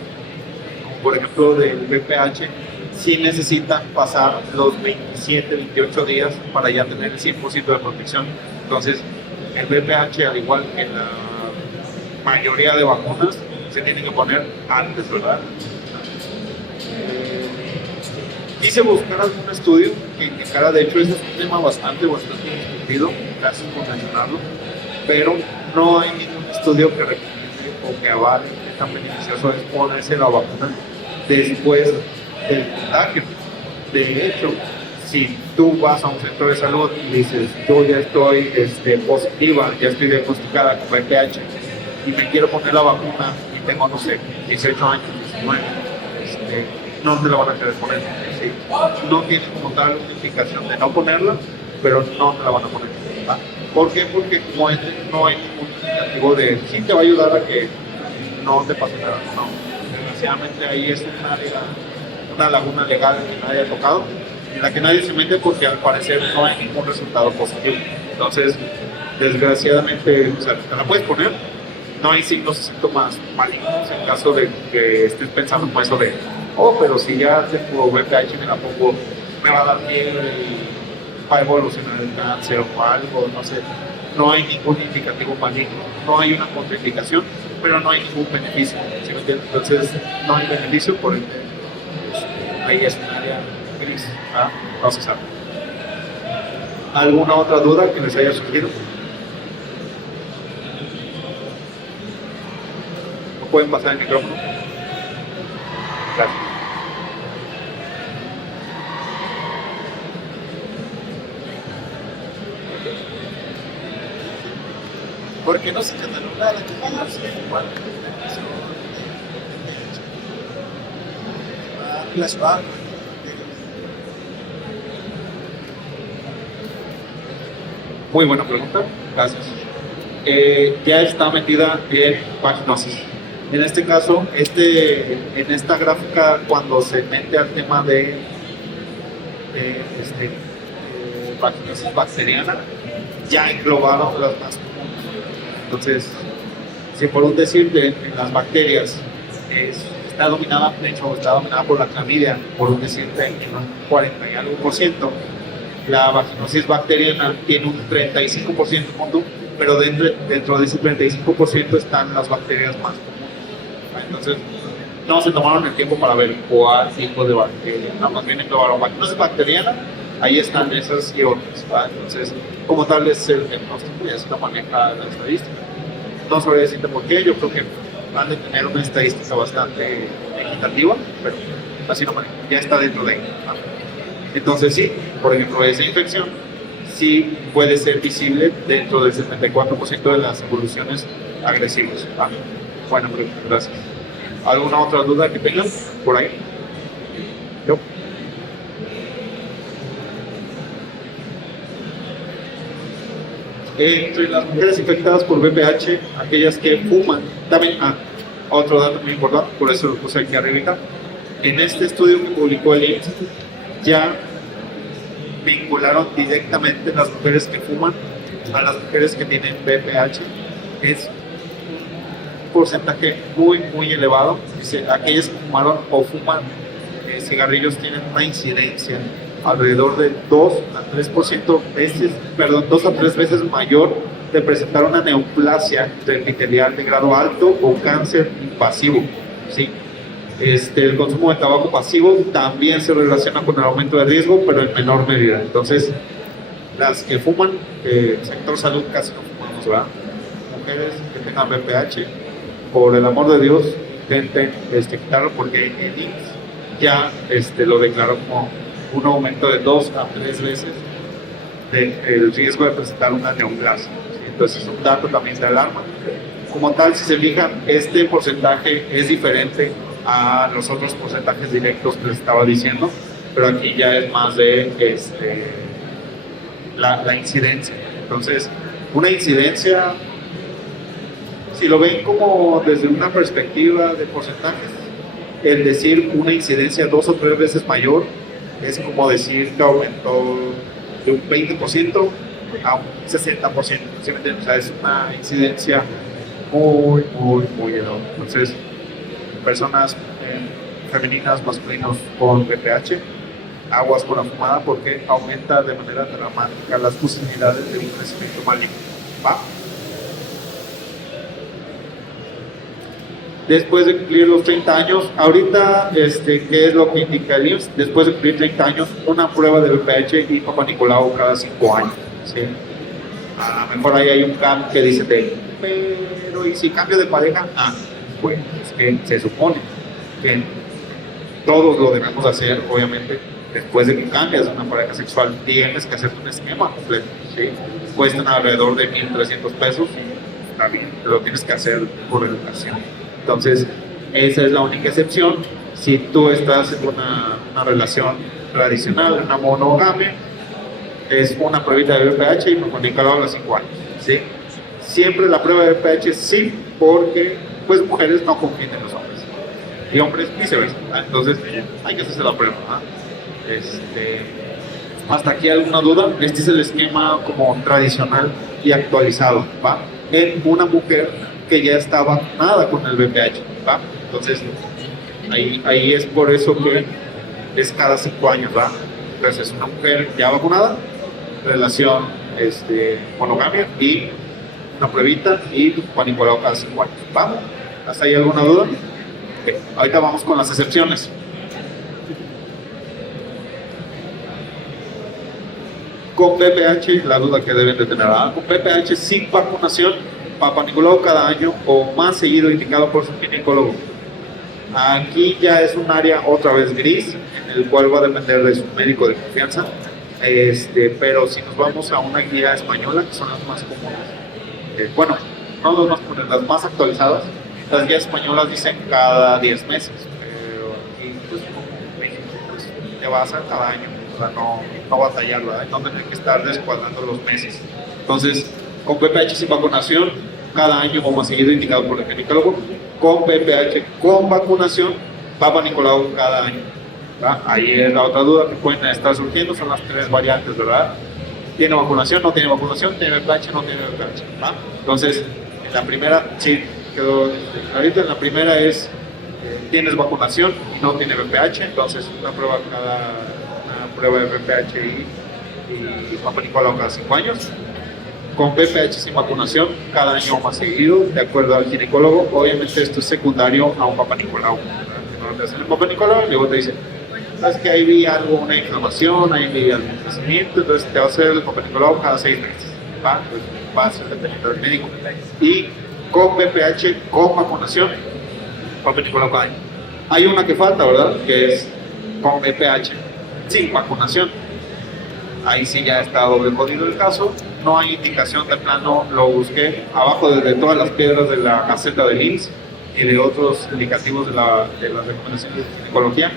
por ejemplo del VPH, sí necesitan pasar los 27, 28 días para ya tener el 100% de protección. Entonces, el VPH, al igual que la mayoría de vacunas, se tienen que poner antes, ¿verdad? Quise buscar algún estudio que indicara, de hecho, este es un tema bastante discutido, gracias por mencionarlo, pero no hay ningún estudio que recomiende o que avale que tan beneficioso es ponerse la vacuna después del contagio. De hecho, si tú vas a un centro de salud y dices, yo ya estoy positiva, ya estoy diagnosticada con VPH y me quiero poner la vacuna y tengo, no sé, 18 años, 19, no te la van a querer poner. ¿Sí? No tiene como tal una indicación de no ponerla, pero no te la van a poner. ¿Va? ¿Por qué? Porque como no hay ningún indicativo de sí te va a ayudar a que no te pase nada. No. Desgraciadamente ahí es una laguna legal que nadie ha tocado, en la que nadie se mete porque al parecer no hay ningún resultado positivo. Entonces, desgraciadamente, o sea, te la puedes poner, no hay signos y síntomas malignos en caso de que estés pensando en eso de pero si ya tengo VPH me la pongo, me va a dar fiebre y va a evolucionar el cáncer o algo, no sé. No hay ningún indicativo maligno, no hay una contraindicación, pero no hay ningún beneficio. ¿Sí me entiendes? Entonces, no hay beneficio, por ende, ahí es un área gris, no se sabe. ¿Alguna otra duda que les haya surgido? ¿No pueden pasar el micrófono? Gracias. Porque no se cataloga la flashback. Muy buena pregunta, gracias. Ya está metida en vaginosis. En este caso, en esta gráfica, cuando se mete al tema de vaginosis bacteriana, ya englobaron las más comunes. Entonces, si por un decir de las bacterias está dominada, de hecho, está dominada por la clamidia, por un decir de un 40 y algo por ciento, la vaginosis bacteriana tiene un 35%, pero dentro de ese 35% están las bacterias más comunes. Entonces, no se tomaron el tiempo para ver cuál tipo de bacteria, nada más bien englobaron vaginosis bacteriana, ahí están esas y otras. Entonces, como tal es el diagnóstico y así lo maneja la estadística. No sabría decirte por qué, yo creo que han de tener una estadística bastante equitativa, pero así no maneja, ya está dentro de ahí. Entonces sí, por ejemplo, esa infección sí puede ser visible dentro del 74% de las evoluciones agresivas. Bueno, gracias. ¿Alguna otra duda que tengan por ahí? ¿Yo? Entre las mujeres infectadas por VPH, aquellas que fuman, también, otro dato muy importante, por eso lo puse aquí arriba. En este estudio que publicó el INSS, ya vincularon directamente las mujeres que fuman a las mujeres que tienen VPH. Es un porcentaje muy, muy elevado. Dice, aquellas que fumaron o fuman cigarrillos tienen una incidencia alrededor de 2 a 3 veces mayor de presentar una neoplasia epitelial de grado alto o cáncer invasivo. ¿Sí? El consumo de tabaco pasivo también se relaciona con el aumento de riesgo, pero en menor medida. Entonces, las que fuman, el sector salud casi no fumamos, ¿verdad? Mujeres que tengan VPH, por el amor de Dios, intenten quitarlo, porque el INSS ya lo declaró como un aumento de 2 a 3 veces del riesgo de presentar una neoplasia. ¿Sí? Entonces es un dato también de alarma. Como tal, si se fijan, este porcentaje es diferente a los otros porcentajes directos que les estaba diciendo, pero aquí ya es más de la incidencia. Entonces, una incidencia, si lo ven como desde una perspectiva de porcentajes, el decir una incidencia 2 o 3 veces mayor es como decir que aumentó de un 20% a un 60%. ¿Sí me entienden? O sea, es una incidencia muy, muy, muy elevada. Entonces, personas femeninas, masculinos con VPH, aguas con la fumada, porque aumenta de manera dramática las posibilidades de un crecimiento maligno. ¿Va? Después de cumplir los 30 años, ahorita, ¿qué es lo que indica el IMSS? Después de cumplir 30 años, una prueba de VPH y Papá Nicolau cada 5 años. ¿Sí? A lo mejor ahí hay un cambio que dice, pero ¿y si cambio de pareja? Pues es que se supone que todos lo debemos hacer, obviamente, después de que cambias de una pareja sexual, tienes que hacer un esquema completo. ¿Sí? Cuestan alrededor de 1,300 pesos, está bien, lo tienes que hacer por educación. Entonces, esa es la única excepción. Si tú estás en una relación tradicional, una monogamia, es una pruebita de VPH y Papá Nicolau a los 5 años. ¿Sí? Siempre la prueba de VPH sí, porque pues mujeres no confían en los hombres y hombres viceversa. Entonces, hay que hacerse la prueba. ¿Hasta aquí alguna duda? Este es el esquema como tradicional y actualizado, ¿va? En una mujer que ya está vacunada con el VPH, ¿va? Entonces, ahí es por eso que es cada 5 años, ¿va? Entonces, es una mujer ya vacunada, relación monogamia y una pruebita y Papá Nicolau cada 5 años, ¿va? ¿Hasta ahí alguna duda? Okay. Ahorita vamos con las excepciones. Con VPH, la duda que deben de tener, con VPH sin vacunación, Papá Nicolau cada año o más seguido indicado por su ginecólogo. Aquí ya es un área otra vez gris, en el cual va a depender de su médico de confianza. Pero si nos vamos a una guía española, que son las más comunes, bueno, no las más comunes, las más actualizadas, las guías españolas dicen cada 10 meses, pero aquí, pues, como México, pues, te vas a cada año, o sea, no batallar, ¿verdad? No tener que estar descuadrando los meses. Entonces, con VPH sin vacunación, cada año o más seguido indicado por el ginecólogo. Con VPH con vacunación, Papá Nicolau cada año. ¿Va? Ahí es la otra duda que pueden estar surgiendo, son las 3 variantes, ¿verdad? ¿Tiene vacunación? ¿No tiene vacunación? ¿Tiene VPH? ¿No tiene VPH? ¿Va? Entonces, en la primera, sí, quedó ahorita. En la primera es, tienes vacunación y no tiene VPH, entonces una prueba de VPH y Papá Nicolau cada 5 años. Con VPH sin vacunación, cada año o más seguido, de acuerdo al ginecólogo. Obviamente esto es secundario a un Papá Nicolau. No te hacen el Papá Nicolau y luego te dicen, sabes que ahí vi algo, una inflamación, ahí vi algún crecimiento, entonces te va a hacer el Papá Nicolau cada 6 meses. ¿Va? Pues va a ser dependiendo del médico. Y con BPH, con vacunación, hay una que falta, ¿verdad? Que es con BPH, sin vacunación. Ahí sí ya está doble jodido el caso, no hay indicación de plano, lo busqué abajo de todas las piedras de la caseta del IMSS y de otros indicativos de las recomendaciones de ginecología.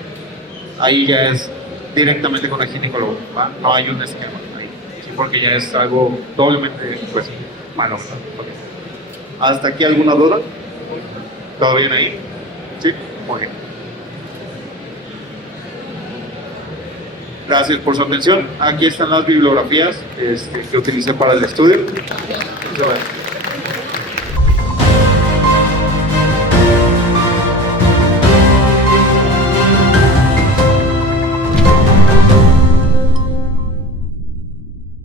Ahí ya es directamente con el ginecólogo, ¿va? No hay un esquema ahí, sí, porque ya es algo doblemente pues, malo. Okay. ¿Hasta aquí alguna duda? ¿Todo bien ahí? Sí, muy bien. Gracias por su atención. Aquí están las bibliografías que utilicé para el estudio. Muchas gracias.